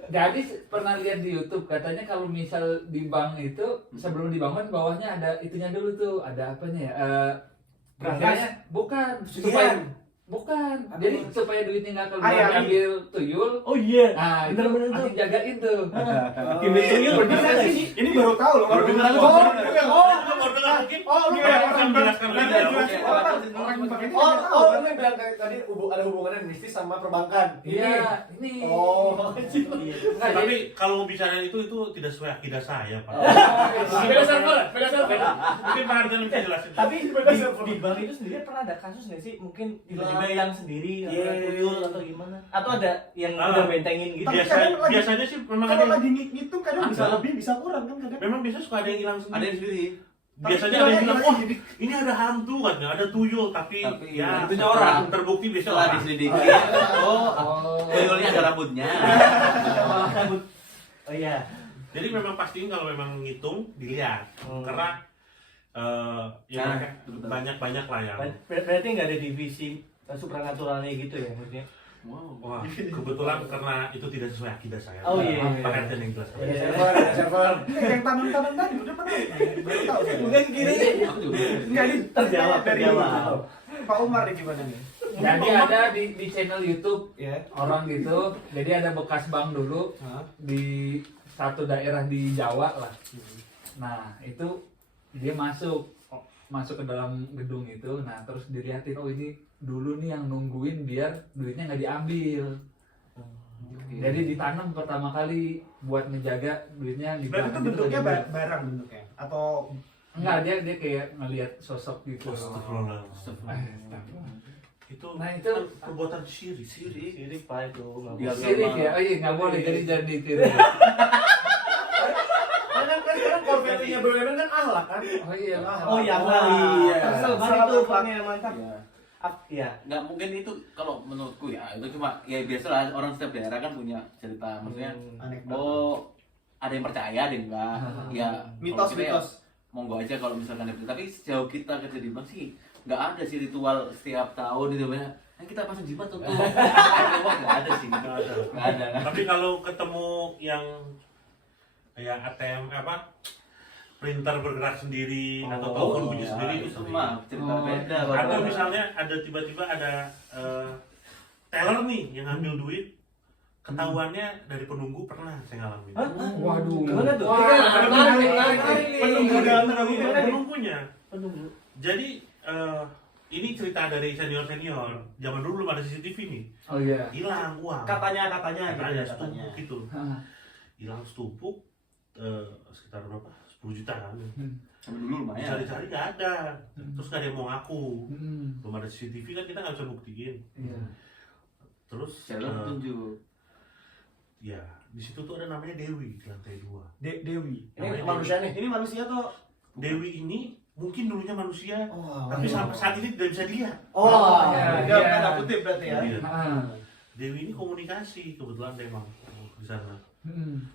Jadi pernah lihat di YouTube katanya kalau misal di bank itu sebelum dibangun bawahnya ada itunya dulu tuh, ada apanya ya? Berangkasnya bukan supaya bukan. Jadi supaya duitnya nggak keluar Ayam. diambil tuyul. Oh iya. Nah, itu Bener-bener tuh. masih jagain tuh. Kimia tuyul Bisa sih. Ini baru tahu loh. Baru dengar aku. Baru dengar mungkin. Oh, lu Kita kayak akan menjelaskan lebih Iya, jauh. jelasin. Orang yang pakai ini Oh, nggak tahu oh, kan? lu yang bilang tadi ada hubungannya mistis sama perbankan. Iya, ini. Oh, Nggak, Tapi kalau bicara itu tidak sesuai akidah saya, Pak. beda server, beda server. Mungkin Pak Arjan bisa jelasin. Tapi di bank itu sendiri pernah ada kasus nggak sih? Mungkin tiba-tiba yang sendiri atau tuyul atau gimana? Atau ada yang udah bentengin gitu? Biasanya sih memang Kalau ada. lagi ngitung kadang bisa lebih, bisa kurang kan kadang. Memang biasa suka ada yang hilang Ada sendiri. yang sendiri. Biasanya ada yang bilang, wah ini ada hantu kan, ada tuyul, tapi ya itunya setelah orang. terbukti biasa Setelah orang. diselidiki, oh, tuyulnya ada rambutnya. Oh iya. Jadi memang pastiin kalau memang ngitung dilihat, karena ya Nah, banyak lah yang. Berarti nggak ada divisi supranaturalnya gitu ya maksudnya? Wow. Wah, kebetulan karena itu tidak sesuai akidah saya. Oh, iya. Pak Arjan yang jelas. Beda server, beda server. Yang tanam-tanam tadi udah pernah. Baru tahu saya. Bukan gini. Aku juga. Enggak ini Terjawab. Pak Umar nih gimana nih? Jadi ada di channel YouTube Ya. orang gitu. Jadi ada bekas bank dulu di satu daerah di Jawa lah. Nah, itu dia masuk ke dalam gedung itu. Nah, terus dilihatin, oh ini dulu nih yang nungguin biar duitnya nggak diambil. Jadi ditanam pertama kali buat menjaga duitnya di Berarti itu belakang bentuknya nggak diambil. barang bentuknya atau Enggak, dia kayak ngelihat sosok gitu. Astagfirullah. Itu Nah, itu kan perbuatan syirik. Sirik Pak itu. nggak Iya, boleh. sirik ya. Oh iya, nggak boleh jadi ditiru. Karena kan sekarang core value-nya BUMN kan ahlak kan. Oh iya, Oh iya, Oh, iya. Kesel banget Salah tuh Pak. orangnya mantap. Iya. Iya. Nggak mungkin itu kalau menurutku ya itu cuma ya biasalah orang setiap daerah kan punya cerita maksudnya anekdot? oh ada yang percaya ada yang enggak ya Mitos, kalau kita ya, mitos. monggo aja kalau misalkan ada tapi sejauh kita kerja di bank sih nggak ada sih ritual setiap tahun itu banyak kita pasang jimat tuh nggak ada sih nggak ada Tapi kalau ketemu yang kayak ATM printer bergerak sendiri atau token bunyi iya, sendiri itu itu sering. mah cerita beda Atau misalnya ada tiba-tiba ada teller nih yang ngambil duit, ketahuannya dari penunggu pernah saya ngalamin. Waduh. Gimana tuh? Wah, menarik. Penunggu dalam tanda kutip. Penunggunya. Penunggu. Jadi ini cerita dari senior zaman dulu belum ada CCTV nih, Oh iya. hilang uang. Katanya Katanya gitu ya, setuju gitu. Hah. hilang setumpuk sekitar berapa? 10 juta kan. Sampai dulu lumayan. Cari-cari nggak ada, terus nggak ada yang mau ngaku, belum ada CCTV kan kita nggak bisa buktiin. Terus Channel petunjuk. ya di situ tuh ada namanya Dewi di lantai 2. Dewi. Ini manusia nih. Ini manusia tuh. Dewi ini mungkin dulunya manusia, Oh, tapi sampai saat ini tidak bisa dilihat. Oh, ya. Dia tanda kutip berarti ya. Iya. Ah. Dewi ini komunikasi kebetulan memang di sana.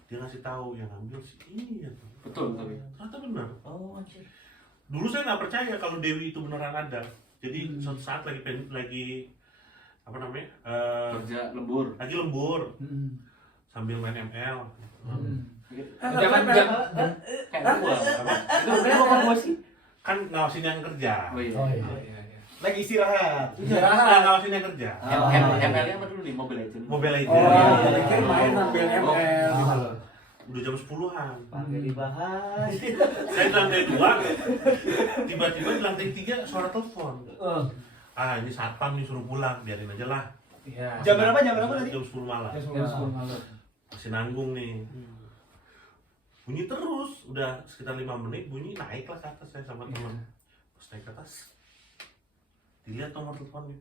Dia ngasih tahu yang ambil si ini ya. Betul tapi. Ternyata benar. Oh, anjir. Dulu saya nggak percaya kalau Dewi itu beneran ada. Jadi suatu saat lagi apa namanya Kerja lembur. lagi lembur sambil main ML. Jangan Kayak gua. Itu sebenarnya bukan sih. Kan ngawasin yang kerja. Oh iya. Lagi istirahat. Ngawasin yang kerja. ML-nya apa dulu nih? Mobile Legends. Mobile Legends. Oh, Iya. pikir main sambil ML gitu loh. Udah jam 10-an. Pakai dibahas. Saya di lantai 2, tiba-tiba di lantai 3 suara telepon. Ini satpam nih suruh pulang, biarin aja lah. Iya. Jam berapa tadi? Jam 10 malam. Jam Jam 10 10 malam. Masih nanggung nih. Bunyi terus, udah sekitar 5 menit bunyi, naiklah ke atas saya sama teman. Pas naik ke atas, dilihat nomor teleponnya.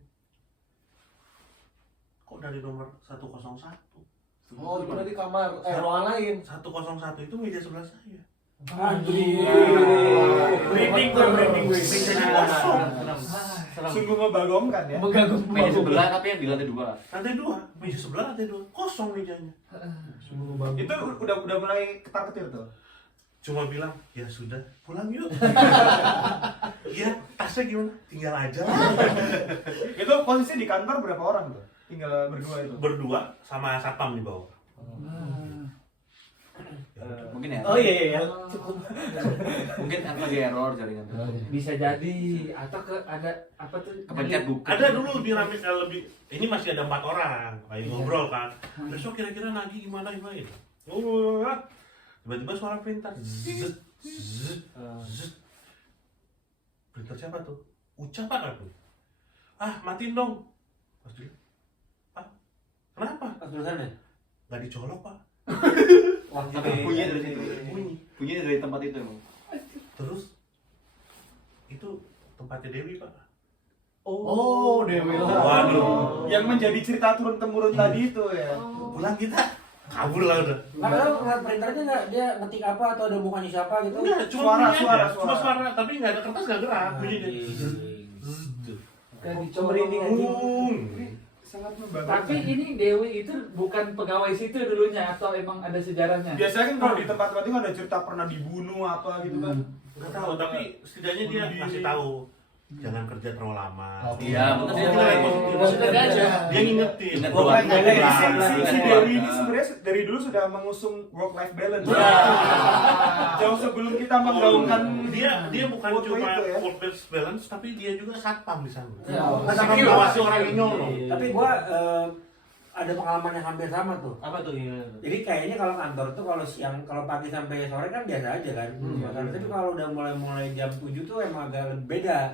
Kok dari nomor 101? Oh, itu di kamar, ruangan lain. 101 itu meja sebelah saya. Anjir. Merinding gue, merinding gue. Seram. Sungguh membagongkan ya. Meja sebelah tapi yang di lantai 2. Lantai 2, meja sebelah lantai 2, kosong mejanya. Itu udah mulai ketar-ketir tuh. Cuma bilang, ya sudah, pulang yuk. Ya, tasnya gimana? Tinggal aja. Itu posisi di kantor berapa orang tuh? Tinggal berdua itu. Berdua sama satpam di bawah. Mungkin ya. Oh iya. Mungkin lagi error jaringan. Bisa jadi atau ada apa tuh? Kepencet buku. Ada dulu lebih rame, lebih. Ini masih ada 4 orang, lagi ngobrol kan. Besok kira-kira nagih gimana gitu. Tiba-tiba suara printer. Zzzz, zzzz, zzzz. Printer siapa tuh? Ucap apa tuh? Matiin dong. Pas dia, kenapa? Pas tulisannya. Gak dicolok pak. Wah, Tapi bunyinya dari situ. Bunyi. Bunyinya dari tempat itu emang. Terus itu tempatnya Dewi pak. Oh, Dewi lah. Waduh. Yang menjadi cerita turun-temurun tadi itu ya. Pulang kita kabur lah udah. Karena ngeliat printernya nggak dia ngetik apa atau ada mukanya siapa gitu. Enggak, cuma Suara, bunyi aja. suara. Cuma suara, tapi nggak ada kertas nggak gerak bunyinya. Kayak Merinding anjing. Sangat membanggakan. Tapi ini Dewi itu bukan pegawai situ dulunya atau emang ada sejarahnya? Biasanya kan kalau di tempat-tempat itu ada cerita pernah dibunuh apa gitu kan. Nggak tahu, tapi setidaknya dia ngasih tahu jangan kerja terlalu lama. Iya, betul dia Itu mulai. yang positif. Positif aja. Dia ngingetin. Ingat Gua doang. kan nggak ada Si Dewi ini sebenarnya dari dulu sudah mengusung work life balance. Jauh sebelum kita menggaungkan dia bukan foto cuma itu ya. work balance, tapi dia juga satpam di sana. Ya, Sama mengawasi orang yang nyolong. Tapi gua ada pengalaman yang hampir sama tuh. Apa tuh gimana tuh? Jadi kayaknya kalau kantor tuh kalau siang, kalau pagi sampai sore kan biasa aja kan. Tapi kalau udah mulai jam 7 tuh emang agak beda.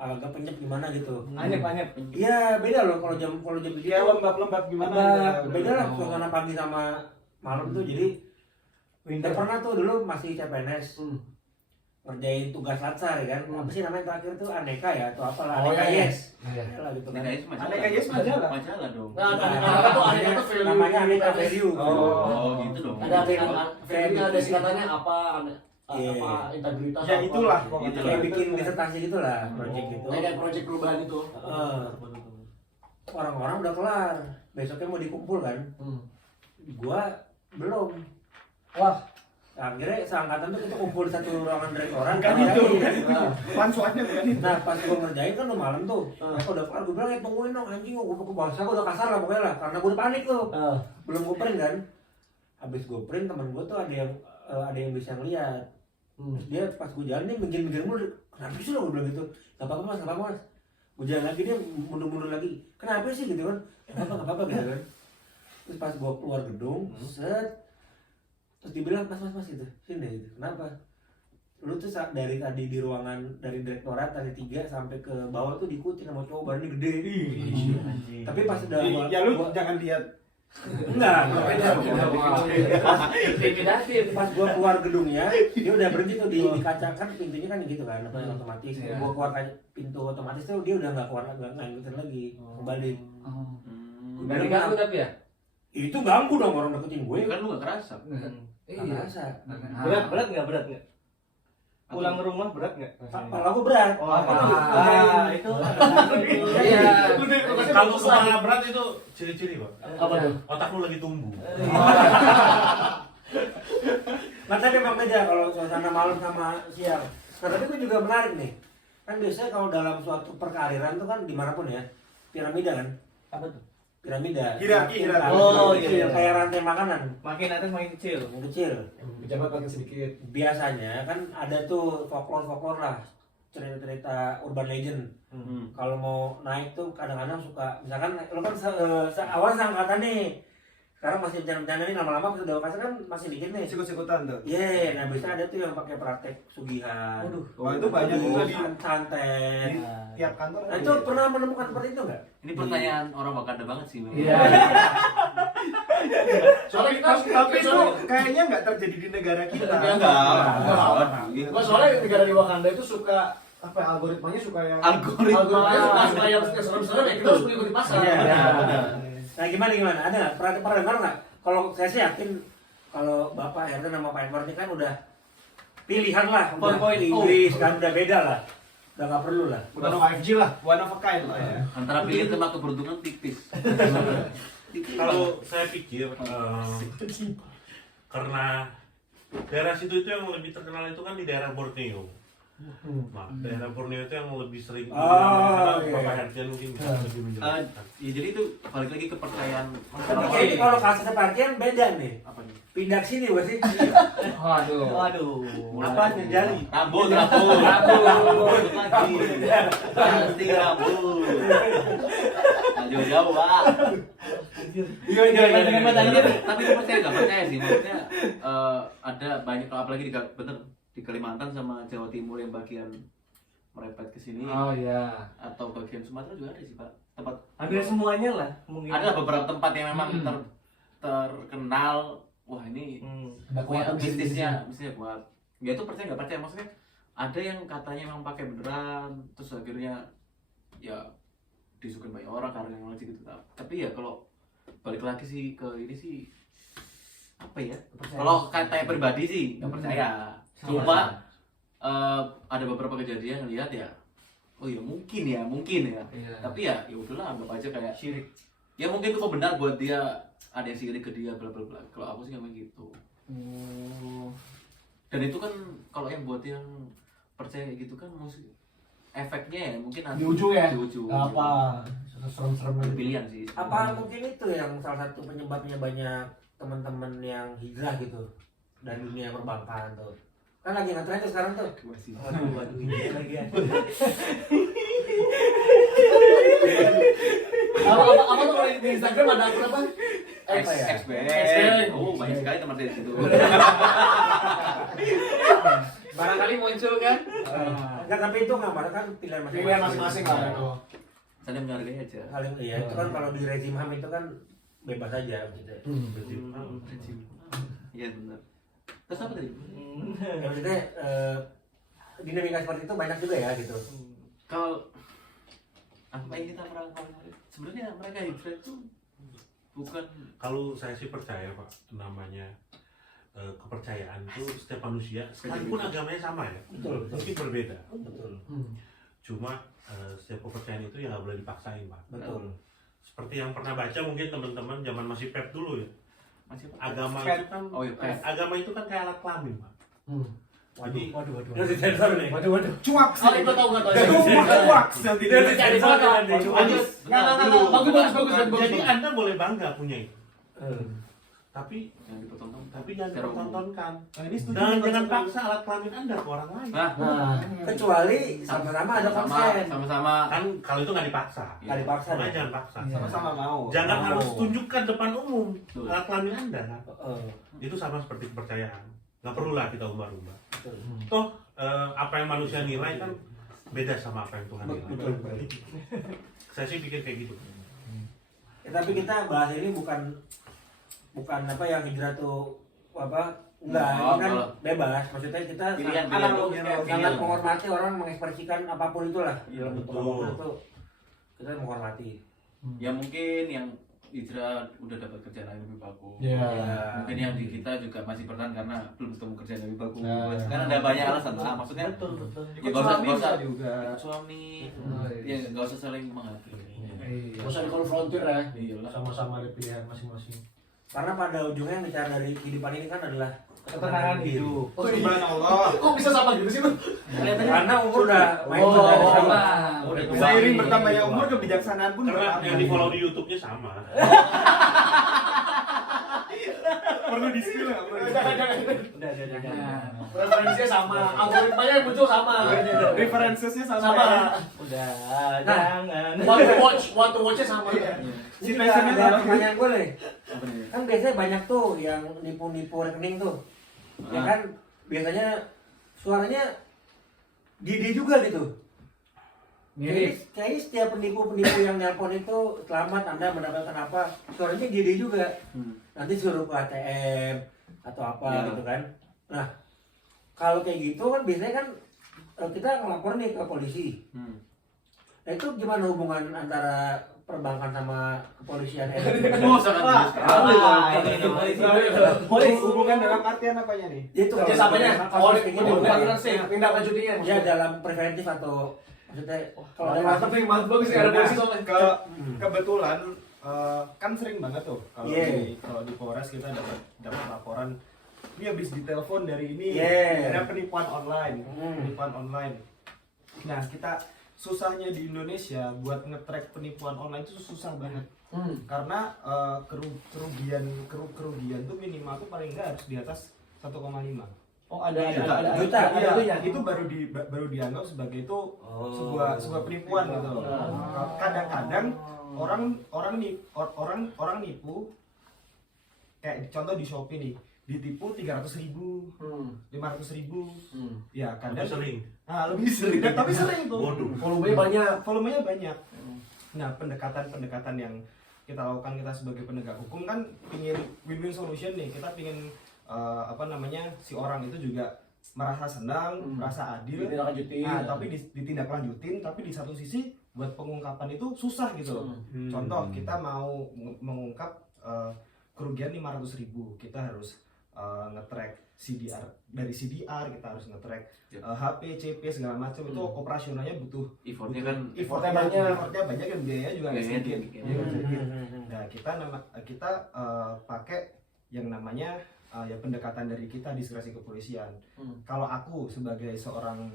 Agak penyep gimana gitu. Anyep. Iya, beda loh kalau jam 7 dia lembab-lembab gimana. agak beda lah suasana pagi sama malam tuh. Jadi Winter pernah tuh dulu masih CPNS. Ngerjain tugas latsar ya kan. Apa sih namanya terakhir tuh aneka ya atau apalah, Oh, aneka iya. yes. Iya. Lah gitu kan. Aneka yes majalah. Majalah dong. Nah, aneka tuh aneka tuh value. namanya aneka value. Oh, gitu dong. Ada value-nya, ada singkatannya apa? Iya. Apa integritas? Ya apa. itulah Gitu pokoknya. Kayak bikin disertasi gitu lah, project gitu. Kayak project perubahan itu. Orang-orang udah kelar, besoknya mau dikumpul kan. Gua belum. Wah, Akhirnya seangkatan tuh kita kumpul di satu ruangan direktorat. Bukan itu, bukan itu. Pansuannya bukan itu. Nah pas gua ngerjain kan udah malam tuh. Mereka udah kelar, gua bilang ya tungguin dong anjing, gua bahasa gua udah kasar lah pokoknya lah. Karena gua udah panik tuh. Belum gua print kan. Habis gua print temen gua tuh ada yang bisa ngeliat. Terus dia pas gua jalan dia minggir-minggir mulu. Kenapa sih lo? Gua bilang gitu. Gak apa-apa mas, gak apa-apa mas. Gua jalan lagi dia mundur-mundur lagi. Kenapa sih gitu kan? Gak apa-apa gitu kan. Terus pas gua keluar gedung, set. Terus dibilang mas gitu, sini gitu. Kenapa? Lu tuh dari tadi di ruangan dari direktorat tadi 3 sampai ke bawah tuh diikutin sama cowok badannya gede. Tapi pas udah Ya lu jangan lihat Enggak. Intimidatif. Pas gua keluar gedungnya, dia udah berhenti tuh di kaca, kan pintunya kan gitu kan, apa yang otomatis. Iya. Gua keluar pintu otomatis tuh dia udah nggak keluar, nggak ngikutin lagi, kembali. Oh. Hmm. Nggak diganggu tapi ya? Itu ganggu dong orang deketin gue. Kan lu gak kerasa. Nggak Iya. ngerasa. Berat nggak? Pulang ke rumah berat nggak? Kalau aku berat. Oh, itu Iya. Kalau kepala berat itu ciri-ciri Pak. Apa tuh? Otak lu lagi tumbuh. Nah tapi memang beda kalau suasana malam sama siang. Nah tapi gue juga menarik nih. Kan biasanya kalau dalam suatu perkawinan tuh kan dimanapun ya, piramida kan. apa tuh? Piramida. Hierarki. Oh, Kecil, iya. kayak rantai makanan. Makin atas makin kecil. Yang kecil. Pejabat makin sedikit. Biasanya kan ada tuh folklore lah, cerita-cerita urban legend. Hmm. Kalau mau naik tuh kadang-kadang suka, misalkan lo kan awal seangkatan nih, sekarang masih bercanda-bercanda nih, lama-lama pas udah kasar kan masih dikit nih. Sikut-sikutan tuh. Iya, nah biasanya ada tuh yang pakai praktek sugihan. Waduh. Wah, itu banyak juga di santet. tiap kantor. Nah itu pernah menemukan seperti itu nggak? Ini pertanyaan orang Wakanda banget sih. Bang. Iya. Soalnya kita Tapi itu kayaknya nggak terjadi di negara kita. Enggak, soalnya negara di Wakanda itu suka apa ya, algoritmanya suka yang Algoritma. suka yang serem-serem ya kita harus mengikuti pasar. Iya, Benar. Nah gimana? Ada nggak? Pernah dengar nggak? Kalau saya sih yakin kalau Bapak RT sama Pak Edward ini kan udah pilihan lah, udah 4.0. Inggris kan udah beda lah, udah nggak perlu lah. Udah 5G lah. One of a kind lah ya. Antara pilihan sama keberuntungan tipis. Kalau saya pikir karena daerah situ itu yang lebih terkenal itu kan di daerah Borneo. Nah, daerah Borneo itu yang lebih sering iya. Bapak Herdian mungkin bisa lebih menjelaskan. Ya jadi itu balik lagi kepercayaan Tapi ini kalau kasus sepertian beda nih. apa nih? Pindah ke sini berarti. Waduh. Waduh. Apa jari? Rambut. Lagi. Ganti rambut. Jauh-jauh, Pak. Iya dengan matanya. Tapi itu percaya nggak percaya sih, maksudnya ada banyak, apalagi bener di Kalimantan sama Jawa Timur yang bagian merepet ke sini, Oh iya. atau bagian Sumatera juga ada sih Pak, tempat Hampir semuanya lah mungkin. ada beberapa tempat yang memang terkenal, wah ini Ada kekuatan bisnisnya kuat. Ya itu percaya nggak percaya, maksudnya ada yang katanya memang pakai beneran, terus akhirnya ya disukai banyak orang karena yang lagi gitu. Tapi ya kalau balik lagi sih ke ini sih apa ya? Kalau katanya pribadi sih nggak percaya. Cuma ada beberapa kejadian lihat ya, oh ya mungkin ya. Iya. Tapi ya udahlah, anggap aja kayak Syirik. ya mungkin itu kok benar buat dia, ada yang sirik ke dia bla bla bla. Kalau aku sih nggak gitu. Dan itu kan kalau yang buat yang percaya kayak gitu kan mesti efeknya ya mungkin nanti Di ujung ya? Di ujung. Apa? Serem-serem Itu lagi. pilihan sih. Apa mungkin itu yang salah satu penyebabnya banyak teman-teman yang hijrah gitu dari dunia perbankan tuh. Kan lagi ngetren tuh sekarang tuh. Waduh, iya lagi ya. Apa tuh kalau di Instagram ada akun apa? XBN. Oh, banyak sekali teman saya di situ. Barangkali muncul kan? Enggak, tapi itu nggak marah kan pilihan masing-masing. Pilihan masing-masing lah itu. Saling menghargai aja. Saling iya, itu kan kalau di rezim HAM itu kan bebas aja gitu. Iya benar. Terus apa tadi? Ya maksudnya dinamika seperti itu banyak juga ya gitu. Kalau apa yang kita merangkul, sebenarnya mereka hijrah itu bukan Kalau saya sih percaya Pak, namanya kepercayaan itu setiap manusia, sekalipun agamanya sama ya, Betul. mungkin berbeda. Betul. Cuma setiap kepercayaan itu ya nggak boleh dipaksain Pak. Betul. Seperti yang pernah baca mungkin teman-teman zaman masih PEP dulu ya. masih apa? Agama Pep. itu kan, Oh iya, Pep. agama itu kan kayak alat kelamin Pak. Jadi Waduh. Udah disensor nih. Waduh. Cuak Oh, itu tahu nggak tahu? Cuak nanti Udah dicari foto nanti. Bagus. jadi Anda boleh bangga punya itu. Tapi Jangan dipertontonkan. jangan Secara umum. dipertontonkan. Ini setuju Dan nih, jangan Pak. paksa alat kelamin Anda ke orang lain. Nah, Kecuali sama-sama ada konsen. sama-sama. Kan kalau itu nggak dipaksa. Nggak dipaksa. Makanya jangan paksa. Sama-sama mau. Jangan Mau. harus tunjukkan depan umum Betul. alat kelamin Anda. Heeh. Itu sama seperti kepercayaan. Nggak perlulah kita umbar-umbar. Betul. Toh apa yang manusia nilai kan beda sama apa yang Tuhan nilai. Betul. Saya sih pikir kayak gitu. Ya, tapi kita bahas ini bukan bukan apa yang hijrah tuh apa enggak, Oh, ini kan kalau- bebas. Maksudnya kita Pilihan, sangat menghormati orang mengekspresikan apapun itulah Iya, dalam bentuk betul. apapun itu kita menghormati. Ya mungkin yang hijrah udah dapat kerjaan yang lebih bagus. Ya. Mungkin yang di kita juga masih bertahan karena belum ketemu kerjaan yang lebih bagus. Nah. Kan ada banyak alasan lah. Maksudnya Betul, betul. ya nggak usah Suami bisa juga. suami. Ya nggak usah saling menghakimi. Gak usah dikonfrontir ya. Iyalah. Sama-sama ada pilihan masing-masing. Karena pada ujungnya yang bicara dari kehidupan ini kan adalah Ketenangan hidup. Oh iya. Subhanallah. Kok bisa sama gitu sih, Bang? Karena umur udah main Oh, dari oh, sama. Udah tua. Seiring bertambahnya umur, kebijaksanaan pun Karena bertambah. yang di follow di YouTube-nya sama. Perlu di skill nggak? Perlu di skill. Udah. Preferensinya sama, algoritmanya yang muncul sama. References-nya sama. Sama. Ya. Udah, Nah. jangan. Want to watch-nya sama. Iya. Ini Si juga passionnya ada sama. pertanyaan gue nih. Apa nih? Kan biasanya banyak tuh yang nipu-nipu rekening tuh. Ya kan biasanya suaranya Didi juga gitu. Mirip. Kayaknya setiap penipu-penipu yang nelpon itu selamat Anda mendapatkan apa, suaranya Didi juga. Nanti suruh ke ATM atau apa Ya. gitu kan. Nah, kalau kayak gitu kan biasanya kan kita ngelapor nih ke polisi. Nah itu gimana hubungan antara perbankan sama kepolisian? Oh, sangat Polis. Hubungan dalam artian apanya nih? Itu Kerjasamanya, kalau kasus kayak gitu. bukan sih, tindak lanjutinya. Ya dalam preventif atau maksudnya kalau ada mantap nih, mantap bagus nggak ada polisi soalnya. Kebetulan kan sering banget tuh kalau Iya. kalau di Polres kita dapat laporan ini habis ditelepon dari ini Iya. ada penipuan online. Hmm. Nah, kita susahnya di Indonesia buat nge-track penipuan online itu susah banget. Karena kerugian tuh minimal tuh paling nggak harus di atas 1,5. Oh ada Juta. Iya, itu baru dianggap sebagai itu sebuah penipuan gitu. Kadang-kadang orang nipu kayak contoh di Shopee nih, ditipu 300.000, 500.000. Ya, kadang Sering. lebih sering. Tapi sering tuh. Waduh. Volumenya banyak. Nah, pendekatan yang kita lakukan, kita sebagai penegak hukum kan pingin win-win solution nih. Kita pingin si orang itu juga merasa senang, merasa adil. Ditindaklanjutin. Nah, tapi ditindaklanjutin, tapi di satu sisi buat pengungkapan itu susah gitu. Contoh, kita mau mengungkap kerugian 500.000, kita harus nge-track dari CDR, kita harus nge-track HP, CP segala macam. Itu operasionalnya butuh Effortnya kan effortnya banyak dan biayanya juga nggak Biayanya sedikit. tinggi. Iya, nggak sedikit. Nah, kita pakai yang namanya ya pendekatan dari kita diskresi kepolisian. Kalau aku sebagai seorang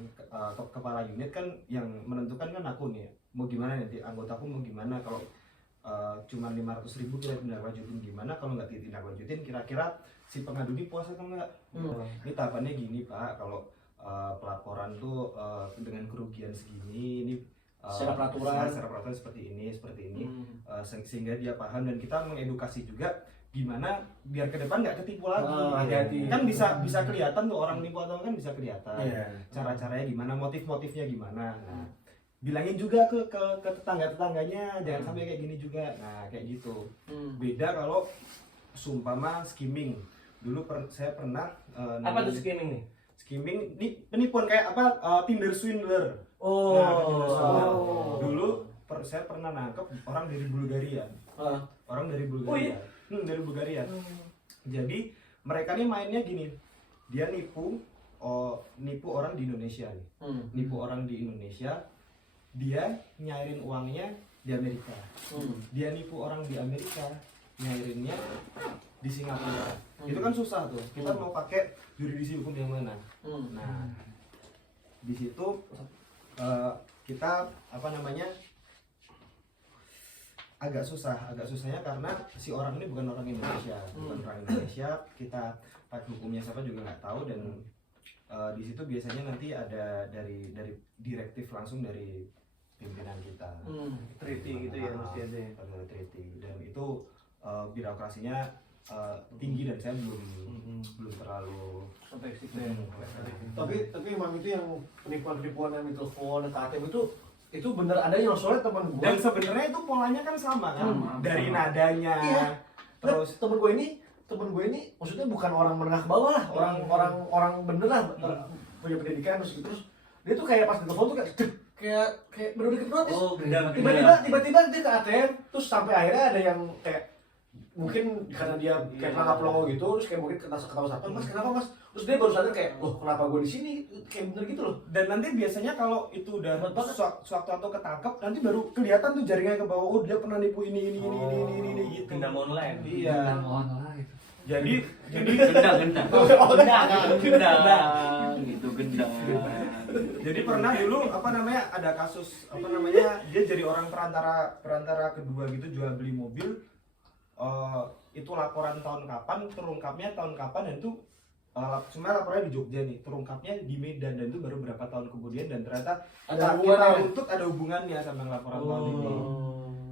kepala unit kan yang menentukan kan aku nih, mau gimana nanti anggotaku mau gimana. Kalau cuma 500.000 kita tindaklanjutin gimana, kalau nggak ditindaklanjutin kira-kira si pengadu ini puas atau enggak. Ini tahapannya gini Pak, kalau pelaporan tuh dengan kerugian segini, ini Secara peraturan. secara peraturan seperti ini sehingga dia paham, dan kita mengedukasi juga gimana biar ke depan nggak ketipu lagi. Hati-hati. Kan bisa kelihatan tuh orang nipu atau kan bisa kelihatan. Iya. Cara-caranya gimana, motifnya gimana. Nah, bilangin juga ke tetangga-tetangganya jangan sampai kayak gini juga. Nah, kayak gitu. Beda kalau sumpama skimming. Dulu saya pernah Apa tuh skimming nih? skimming ini penipuan kayak apa, Tinder swindler. Oh. Nah, Tinder swindler. Dulu saya pernah nangkep orang dari Bulgaria. Orang dari Bulgaria. Oh, iya? Dari Bulgaria. Jadi mereka nih mainnya gini. Dia nipu orang di Indonesia nih. Nipu orang di Indonesia. Dia nyairin uangnya di Amerika. Dia nipu orang di Amerika, nyairinnya di Singapura. Itu kan susah tuh. Kita mau pakai jurisdiksi hukum yang mana? Nah, di situ kita agak susahnya karena si orang ini bukan orang Indonesia. Kita pakai hukumnya siapa juga nggak tahu, dan di situ biasanya nanti ada dari direktif langsung dari pimpinan kita. Treaty gitu ya mesti ada ya. Ada treaty, dan itu birokrasinya tinggi, dan saya belum terlalu Sampai ke situ ya. Tapi emang itu yang penipuan yang telepon ke ATM itu bener adanya. Soalnya teman gue dan sebenarnya itu polanya kan sama kan, dari nadanya. Iya. Terus temen gue ini temen gue ini maksudnya bukan orang menengah ke bawah lah, orang bener lah, punya pendidikan terus dia tuh kayak pas ditelepon tuh kayak bener-bener hipnotis. Tiba-tiba dia ke ATM terus sampai akhirnya ada yang kayak mungkin karena dia kayak pelangap pelongo gitu, terus kayak mungkin ketawa satpam, mas kenapa mas? Terus dia baru sadar kayak, loh kenapa gue di sini? Kayak bener gitu loh. Dan nanti biasanya kalau itu udah sewaktu atau ketangkep, nanti baru kelihatan tuh jaringan ke bawah, oh dia pernah nipu ini gitu. Gendam online. Iya. Online. Jadi gendang gitu gendang. Jadi pernah dulu ada kasus dia jadi orang perantara kedua gitu jual beli mobil. Itu laporan tahun kapan, terungkapnya tahun kapan, dan itu sebenarnya laporannya di Jogja nih, terungkapnya di Medan, dan itu baru berapa tahun kemudian, dan ternyata kita runtut ada hubungannya sama laporan tahun ini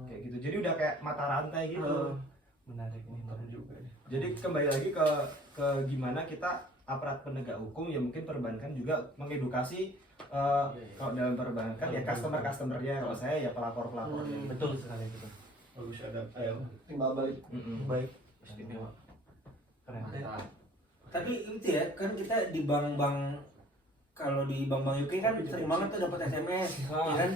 kayak gitu. Jadi udah kayak mata rantai gitu. Menarik nih, baru juga nih. Jadi kembali lagi ke gimana kita aparat penegak hukum ya, mungkin perbankan juga mengedukasi kalau dalam perbankan ya customernya, kalau saya ya pelapor-pelapornya. Betul sekali, betul. Bagus, ada timbal balik. Baik, istimewa. Keren. Tapi itu ya, kan kita di bank-bank, kalau di bank-bank UK kan sering banget tuh dapat SMS, ya kan?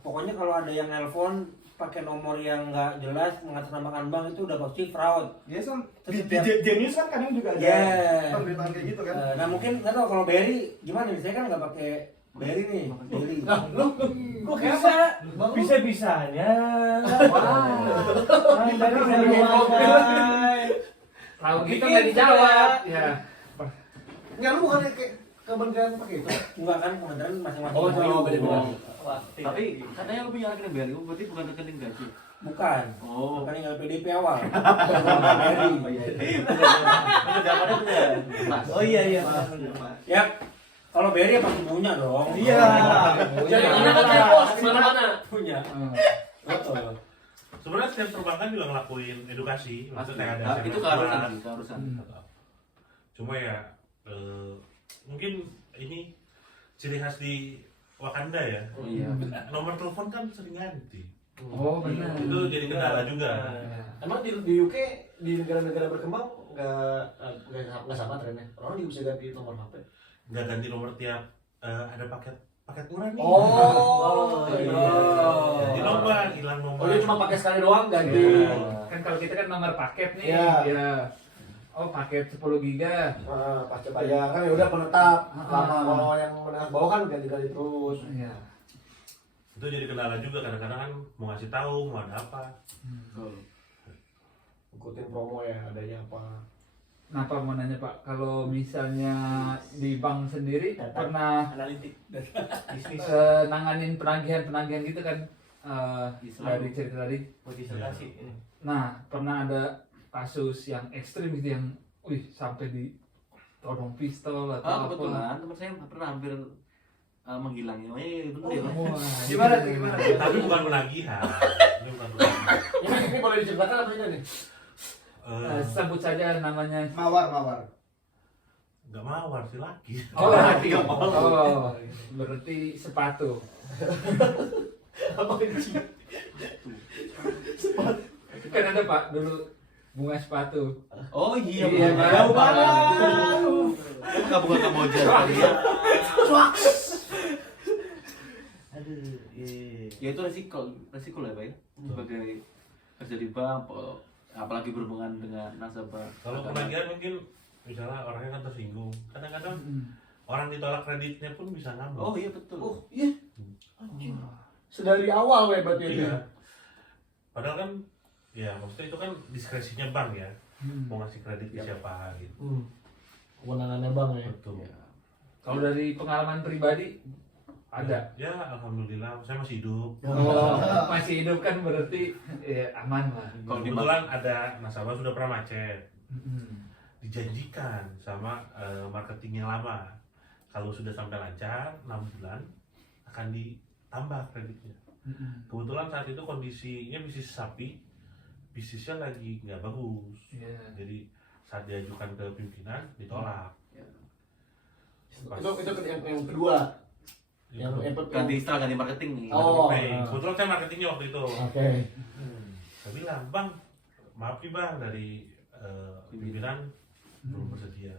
Pokoknya kalau ada yang nelpon pakai nomor yang nggak jelas mengatasnamakan bank itu udah pasti fraud. Iya, di Genius kan kadang juga ada pemberitaan kayak gitu kan. Nah mungkin nggak tahu kalau Berry gimana nih, saya kan nggak pakai Berry nih, Berry. Kok kayak Bisa-bisanya. Tahu gitu nggak dijawab. Ya. Enggak, lu bukan kayak kementerian pakai itu? Enggak kan, kementerian masing-masing. beda-beda. Tapi katanya lu punya rekening BRI, berarti bukan rekening gaji. Bukan. Oh. Bukan yang LPDP awal. Oh iya. Ya, kalau Berry pasti punya dong. Iya. Jadi mana kan kayak pos di mana-mana. Punya. Betul. Sebenarnya setiap perbankan juga ngelakuin edukasi, maksudnya ada Itu SMS. keharusan. Cuma ya mungkin ini ciri khas di Wakanda ya. Oh iya. Nomor telepon kan sering ganti. Oh benar. Itu jadi kendala juga. Emang di UK, di negara-negara berkembang nggak sama trennya. Orang juga bisa ganti nomor HP. Nggak ganti nomor tiap ada paket murah nih. Ganti nomor, hilang nomor. Oh, dia cuma pakai sekali doang ganti. Kan kalau kita kan nomor paket nih. Iya. Ya. Oh paket 10 giga. Pasca bayar kan ya udah penetap. Lama kalau yang menengah bawah kan ganti-ganti terus. Iya. Itu jadi kendala juga, kadang-kadang kan mau ngasih tahu mau ada apa. Ikutin promo ya, adanya apa. Nah Pak mau nanya Pak, kalau misalnya di bank sendiri pernah Analitik bisnis nanganin penagihan gitu kan dari cerita tadi. disertasi ini. Nah pernah ada kasus yang ekstrim gitu yang, sampai ditodong pistol atau apa? Kebetulan teman saya pernah hampir menghilang ya. Bener ya. Gimana? Tapi bukan penagihan. Ini bukan penagihan. Ini boleh diceritakan apa ini nih? Sebut saja namanya. Mawar. Nggak mawar sih lagi. Berarti sepatu. Apa ini? Kan ada Pak dulu bunga sepatu. Oh iya. Jauh banget. Bukan Kamboja. Aduh, iya. Ya itu resiko lah Pak ya. Sebagai kerja di bank, apalagi berhubungan dengan nasabah. Kalau penagihan mungkin misalnya orangnya kan tersinggung. Kadang-kadang orang ditolak kreditnya pun bisa ngambek. Oh iya betul. Oh iya. Sedari awal ya berarti itu. Iya. Padahal kan ya maksudnya itu kan diskresinya bank ya. Mau ngasih kredit ke siapa gitu. Kewenangannya bang ya. Betul. Kalau dari pengalaman pribadi ada. Ya alhamdulillah saya masih hidup. Oh, masih hidup kan berarti ya, aman lah. Kalau kebetulan ada nasabah sudah pernah macet. Dijanjikan sama marketing yang lama. Kalau sudah sampai lancar 6 bulan akan ditambah kreditnya. Kebetulan saat itu kondisinya bisnis sapi, bisnisnya lagi nggak bagus. Jadi saat diajukan ke pimpinan ditolak. Itu yang kedua. Ganti marketing nih. Oh. Kebetulan saya marketingnya waktu itu. Oke. Saya bilang, bang, maaf nih bang, dari pimpinan belum bersedia.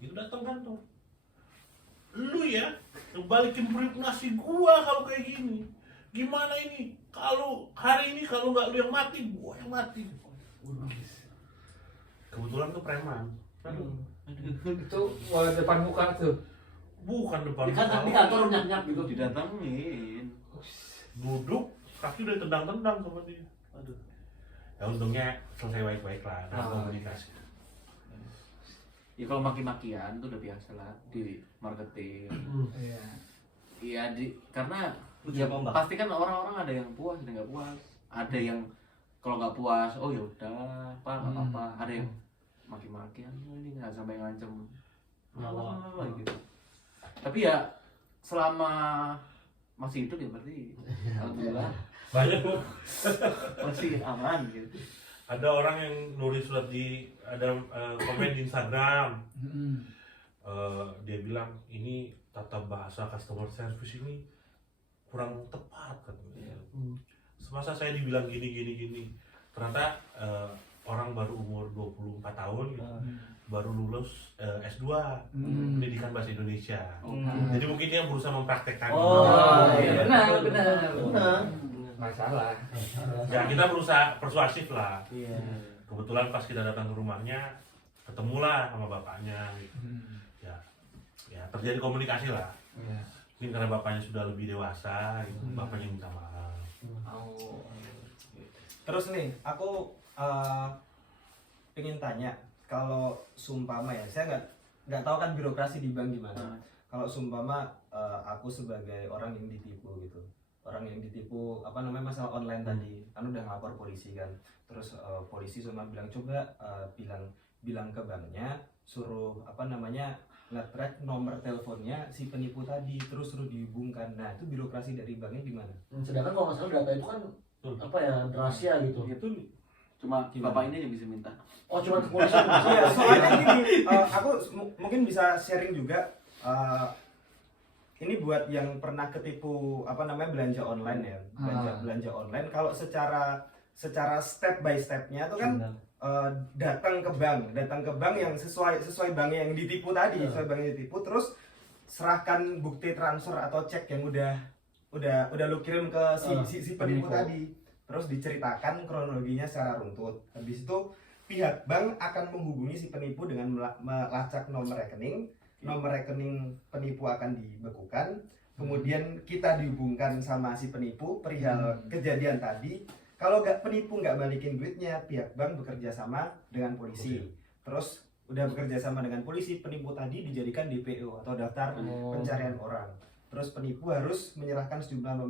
Itu datang kantor. Lu ya balikin nasi gua kalau kayak gini. Gimana ini? Kalau hari ini kalau nggak lu yang mati, gua yang mati. Kebetulan tuh preman. Itu depan muka tuh. Bukan depan Di kantor nyap-nyap gitu. Didatengin. duduk, kaki udah tendang-tendang sama dia. Aduh. Ya untungnya selesai baik-baik lah dengan komunikasi. Ya kalau maki-makian itu udah biasa lah di marketing. Iya. Iya karena Siapa, Mbak? pasti kan orang-orang ada yang puas, ada yang nggak puas. Ada yang kalau nggak puas, oh ya udah, nggak apa-apa. Ada yang maki-makian, ini nggak sampai ngancem, gitu. Tapi ya selama masih hidup ya berarti alhamdulillah Banyak loh. masih aman gitu. Ada orang yang nulis surat ada komen di Instagram. Dia bilang ini tata bahasa customer service ini kurang tepat katanya. Semasa saya dibilang gini. Ternyata orang baru umur 24 tahun gitu. Baru lulus S2 pendidikan bahasa Indonesia. Jadi mungkin dia berusaha mempraktekkan. Iya. Benar. Masalah. Ya kita berusaha persuasif lah. Iya. Kebetulan pas kita datang ke rumahnya, ketemulah sama bapaknya. Gitu. Ya terjadi komunikasi lah. Mungkin karena bapaknya sudah lebih dewasa, gitu. Bapaknya minta maaf. Terus nih, aku pengen tanya, kalau sumpama ya, saya nggak tahu kan birokrasi di bank gimana. Kalau sumpama aku sebagai orang yang ditipu gitu, orang yang ditipu masalah online tadi, kan udah ngelapor polisi kan, terus polisi cuma bilang coba bilang ke banknya, suruh nge-track nomor teleponnya si penipu tadi, terus suruh dihubungkan. Nah itu birokrasi dari banknya gimana? Sedangkan kalau nggak salah data itu kan rahasia gitu. Itu cuma bapak ini yang bisa minta. Oh cuma ke polisi. Iya, soalnya gini, aku mungkin bisa sharing juga. Ini buat yang pernah ketipu belanja online ya, belanja online. Kalau secara step by stepnya itu kan datang ke bank yang sesuai bank yang ditipu tadi, terus serahkan bukti transfer atau cek yang udah lu kirim ke si penipu tadi. Terus diceritakan kronologinya secara runtut. Habis itu pihak bank akan menghubungi si penipu dengan melacak nomor rekening. Nomor rekening penipu akan dibekukan. Kemudian kita dihubungkan sama si penipu perihal kejadian tadi. Kalau penipu nggak balikin duitnya, pihak bank bekerja sama dengan polisi. Terus udah bekerja sama dengan polisi, penipu tadi dijadikan DPO atau daftar pencarian orang. Terus penipu harus menyerahkan sejumlah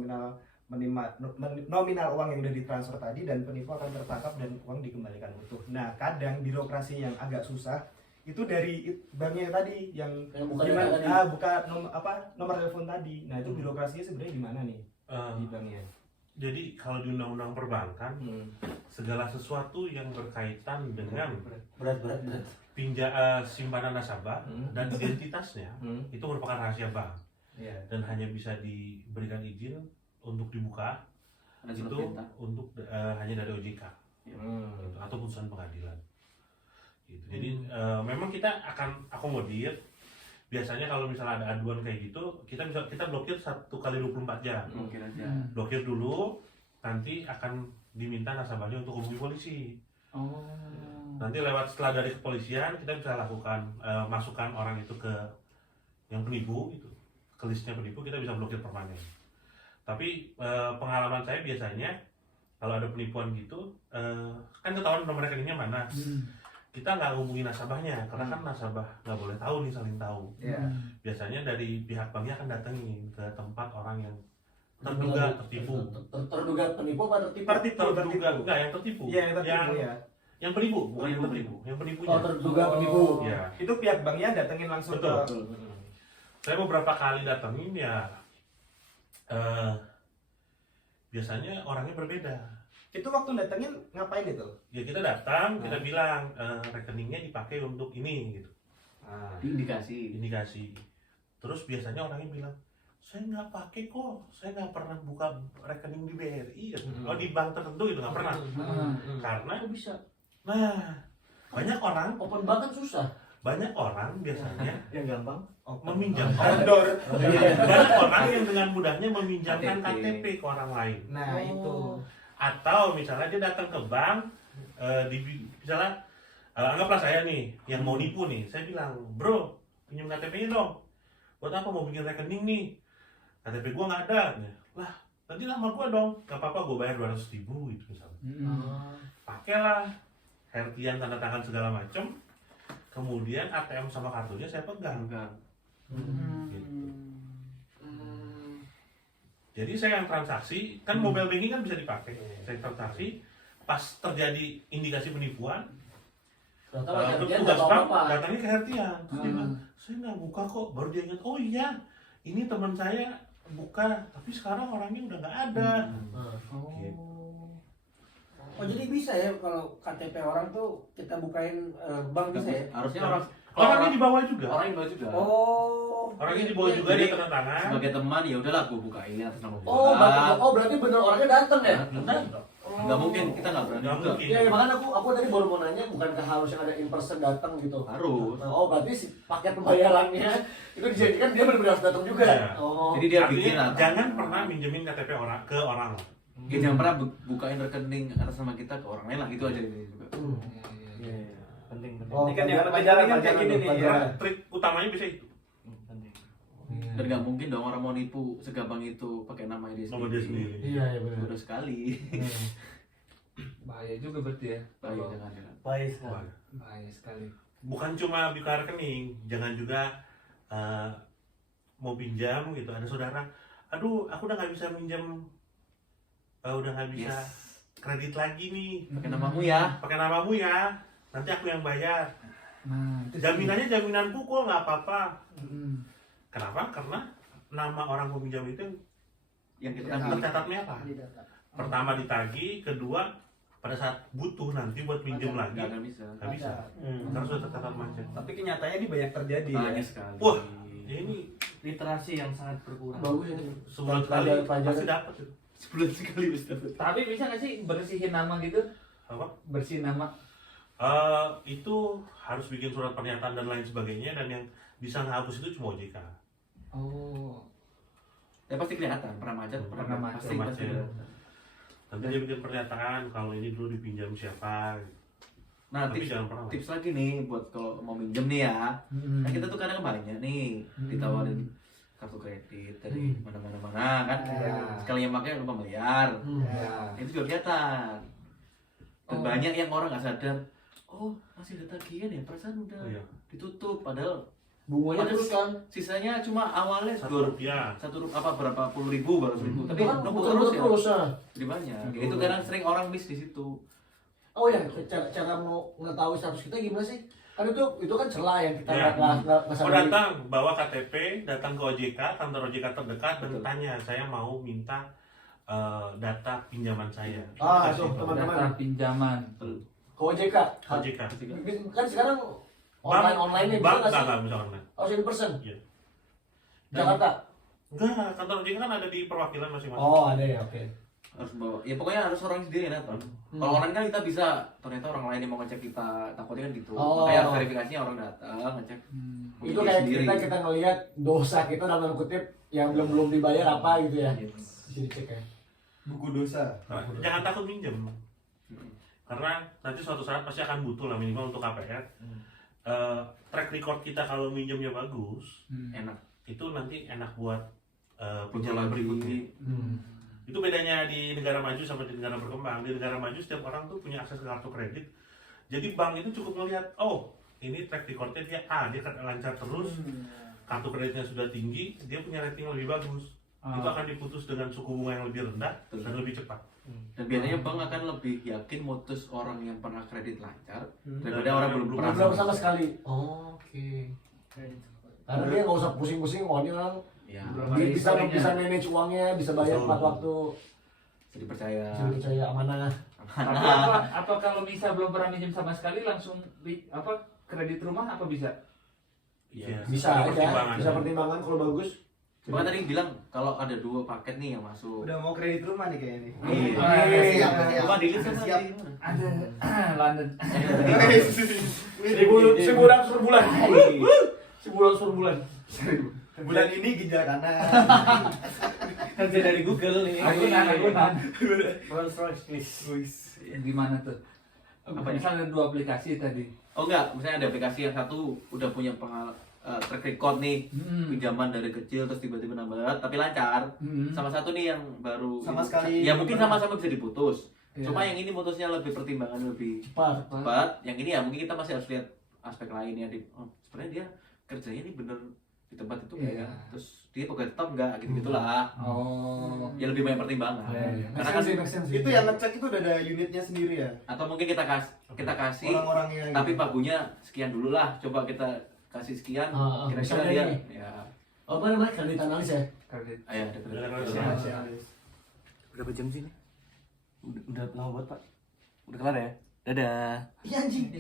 nominal uang yang udah ditransfer tadi, dan penipu akan tertangkap dan uang dikembalikan utuh. Nah kadang birokrasi yang agak susah itu dari banknya tadi yang buka nomor telepon tadi. Nah itu birokrasinya sebenarnya gimana nih di banknya? Jadi kalau di undang-undang perbankan, segala sesuatu yang berkaitan dengan berat. simpanan nasabah dan identitasnya itu merupakan rahasia bank. Dan hanya bisa diberikan izin untuk dibuka itu untuk hanya dari OJK gitu, atau putusan pengadilan gitu. Jadi memang kita akan akomodir. Biasanya kalau misalnya ada aduan kayak gitu, kita blokir 1 kali 24 jam. Mungkin aja. Blokir dulu, nanti akan diminta nasabahnya untuk hubungi polisi. Nanti setelah dari kepolisian kita bisa lakukan masukkan orang itu ke yang penipu itu, ke listnya penipu, kita bisa blokir permanen. Tapi pengalaman saya biasanya kalau ada penipuan gitu, kan ketahuan nomor rekeningnya mana. Kita nggak hubungi nasabahnya, karena kan nasabah nggak boleh tahu nih, saling tahu. Biasanya dari pihak banknya akan datengin ke tempat orang yang terduga tertipu. Terduga penipu apa tertipu? Terduga, enggak, yang tertipu. Iya, yang tertipu ya. Yang penipu, bukan yang tertipu, yang penipunya. Oh, terduga penipu. Ya. Itu pihak banknya datengin langsung Betul. Saya beberapa kali datengin ya, biasanya orangnya berbeda. Itu waktu datengin ngapain itu? Ya kita datang, kita bilang rekeningnya dipakai untuk ini gitu. Indikasi. Terus biasanya orangnya bilang, saya nggak pakai kok, saya nggak pernah buka rekening di BRI. Oh di bank tertentu itu nggak pernah. Karena bisa. Nah, banyak orang Open bank kan susah. biasanya Yang gampang. meminjamkan Outdoor. banyak orang yang dengan mudahnya meminjamkan KTP ke orang lain. Nah, itu. Atau misalnya dia datang ke bank, misalnya anggaplah saya nih yang mau nipu nih, saya bilang, bro pinjam KTP-nya dong. Buat apa mau bikin rekening nih? KTP gua nggak ada. Lah, nanti lama gua dong. Gak apa-apa, gua bayar 200.000 gitu misalnya. Pakailah hertian tanda tangan segala macem. Kemudian ATM sama kartunya saya pegang. Gitu. Jadi saya yang transaksi, kan mobile banking kan bisa dipakai. Saya transaksi, pas terjadi indikasi penipuan, petugas bank datangnya ke hertian. Terus dia bilang, saya nggak buka kok. Baru dia ingat, oh iya, ini teman saya buka, tapi sekarang orangnya udah nggak ada. Gitu. Oh, jadi bisa ya kalau KTP orang tuh kita bukain bank bisa ya? Harusnya Orangnya dibawa juga. orang yang bawa juga. Oh. Orangnya dibawa juga Jadi, dia tanda tangan. Sebagai teman ya udahlah gue bukain atas nama gue. Berarti bener orangnya datang ya? Nggak mungkin, kita nggak berani Nggak juga. mungkin. Iya, makanya aku tadi baru mau nanya, bukankah harus yang ada in person datang gitu? Harus. Oh, berarti si paket pembayarannya itu dijadikan dia benar-benar harus datang juga. Iya. Oh. Jadi dia Artinya, bikin lah. jangan pernah minjemin KTP orang ke orang. Ya, jangan pernah bukain rekening atas nama kita ke orang lain lah, itu aja ini juga. Iya, penting. Oh, Ini kan yang pelajaran kan kayak gini nih. pelajaran. Trik utamanya bisa itu. Penting. Dan nggak mungkin dong orang mau nipu segampang itu pakai nama dia Nama dia sendiri. Iya, iya benar. Bodoh sekali. Bahaya juga berarti ya. Baik, Kalau- jangan. Baik sekali. Wah. Bahaya sekali. Bukan cuma buka rekening, jangan juga mau pinjam gitu. Ada saudara, aduh aku udah nggak bisa minjam, udah nggak bisa kredit lagi nih. Pakai namamu ya. Pakai namamu ya, nanti aku yang bayar. Nah, itu sih. Jaminannya jaminan pukul nggak apa-apa. Mm. Kenapa? Karena nama orang peminjam itu Yang kita yang tagih. tercatat merah. Pertama ditagih, kedua pada saat butuh nanti buat pinjam lagi Nggak akan bisa. nggak bisa. Karena sudah tercatat macet. Tapi kenyataannya ini banyak terjadi ya. Banyak sekali. Wah, ya ini Literasi yang sangat berkurang. Bagus ini. sebulan sekali Pelajaran. pasti dapat itu. Sebulan sekali bisa dapat. Tapi bisa nggak sih bersihin nama gitu? Apa? Bersihin nama. Itu harus bikin surat pernyataan dan lain sebagainya, dan yang bisa ngehapus itu cuma OJK. Oh. Ya pasti kelihatan pernah macet, Pernah macet. pasti Macet. kelihatan. Nanti dia bikin pernyataan kalau ini dulu dipinjam siapa. Nah, Tapi tips jangan pernah. tips lagi nih buat kalau mau minjem nih ya. Mm. Kan kita tuh kadang banyak nih ditawarin kartu kredit dari mana-mana kan. Iya. Sekali yang pakai lupa bayar. Ya. Itu juga kelihatan. Dan Oh. banyak yang orang nggak sadar, oh masih ada tagihan ya, perasaan udah Iya. ditutup, padahal Bunganya Padahal terus kan. sisanya cuma awalnya Rp1. berapa puluh ribu baru seribu, tapi Itu kan numpuk muter terus ya, terus ya. jadi banyak. Ya, itu kadang sering orang miss di situ. Oh ya, cara mau mengetahui status kita gimana sih? Kan itu kan celah yang kita Ya. nggak Oh, sadari. datang bawa KTP, datang ke OJK, kantor OJK terdekat, dan tanya, saya mau minta data pinjaman saya. Ah, Kasih itu tahu. teman-teman. Data pinjaman. Ke OJK. OJK. Kan sekarang online bisa Bank nggak sih? nggak bisa online. Harus in person. Iya. Jakarta. Enggak, kantor OJK kan ada di perwakilan masing-masing. Oh ada ya, oke. Harus bawa, ya pokoknya harus orang sendiri yang datang. Kalau online kan kita bisa, ternyata orang lain yang mau ngecek kita, takutnya kan gitu. Oh. Kayak verifikasinya orang datang ngecek. punya Itu dia kayak sendiri. kita ngelihat dosa kita dalam kutip yang belum dibayar apa gitu ya. Gitu. Bisa dicek ya. Buku dosa. Nah, jangan takut minjem, karena nanti suatu saat pasti akan butuh lah minimal untuk KPR. Track record kita kalau minjemnya bagus, Enak. itu nanti enak buat Punya pinjaman lagi. berikutnya. Itu bedanya di negara maju sama di negara berkembang. Di negara maju setiap orang tuh punya akses ke kartu kredit. Jadi bank itu cukup melihat, oh ini track recordnya dia dia lancar terus, kartu kreditnya sudah tinggi, dia punya rating lebih bagus. Itu akan diputus dengan suku bunga yang lebih rendah dan lebih cepat. Dan biasanya bank akan lebih yakin mutus orang yang pernah kredit lancar daripada Dan orang yang belum belum pernah. Belum sama sekali. Oh, oke. Karena dia nggak usah pusing-pusing, wah ini orang Ya, Belum ada dia bisa historinya. manage uangnya, bisa bayar Betul. tepat waktu, jadi percaya. bisa dipercaya amanah. Tapi apa kalau misal belum pernah minjem sama sekali langsung kredit rumah apa bisa? Iya, Bisa ada aja, pertimbangan. bisa pertimbangan kalau bagus. Cuma tadi bilang kalau ada 2 paket nih yang masuk. Udah mau kredit rumah nih kayaknya nih. Siap, siap. Apa di list kan Siap. Ada London. 1.100 per bulan. 1.100 per bulan. Bulan ini ginjal kanan. Kerja dari Google nih. Agunan. Rolls Royce please. Gimana tuh? Apa ya? Misalnya ada 2 aplikasi tadi. Oh enggak, misalnya ada aplikasi yang satu udah punya track record nih, pinjaman dari kecil terus tiba-tiba nambah tapi lancar. Sama satu nih yang baru Sama sekali ya mungkin belum sama-sama bisa diputus. Iya. Cuma yang ini putusnya lebih pertimbangan lebih Cepat. Yang ini ya mungkin kita masih harus lihat aspek lainnya sebenarnya dia kerjanya ini bener di tempat itu nggak Iya. ya, terus dia pegawai tetap nggak gitu gitulah. Oh. Ya lebih banyak pertimbangan. Karena kan Itu yang ngecek itu udah ada unitnya sendiri ya. atau mungkin kita kasih Orang-orangnya. tapi pagunya sekian dulu lah, coba kita kasih sekian kira-kira misalnya dia ini. ya Apa namanya? Kredit analis ya? Kredit. ayah ada Udah kredit. Berapa jam sih ini? Udah lama banget, Pak. Udah kelar ya? Dadah. Iya anjing.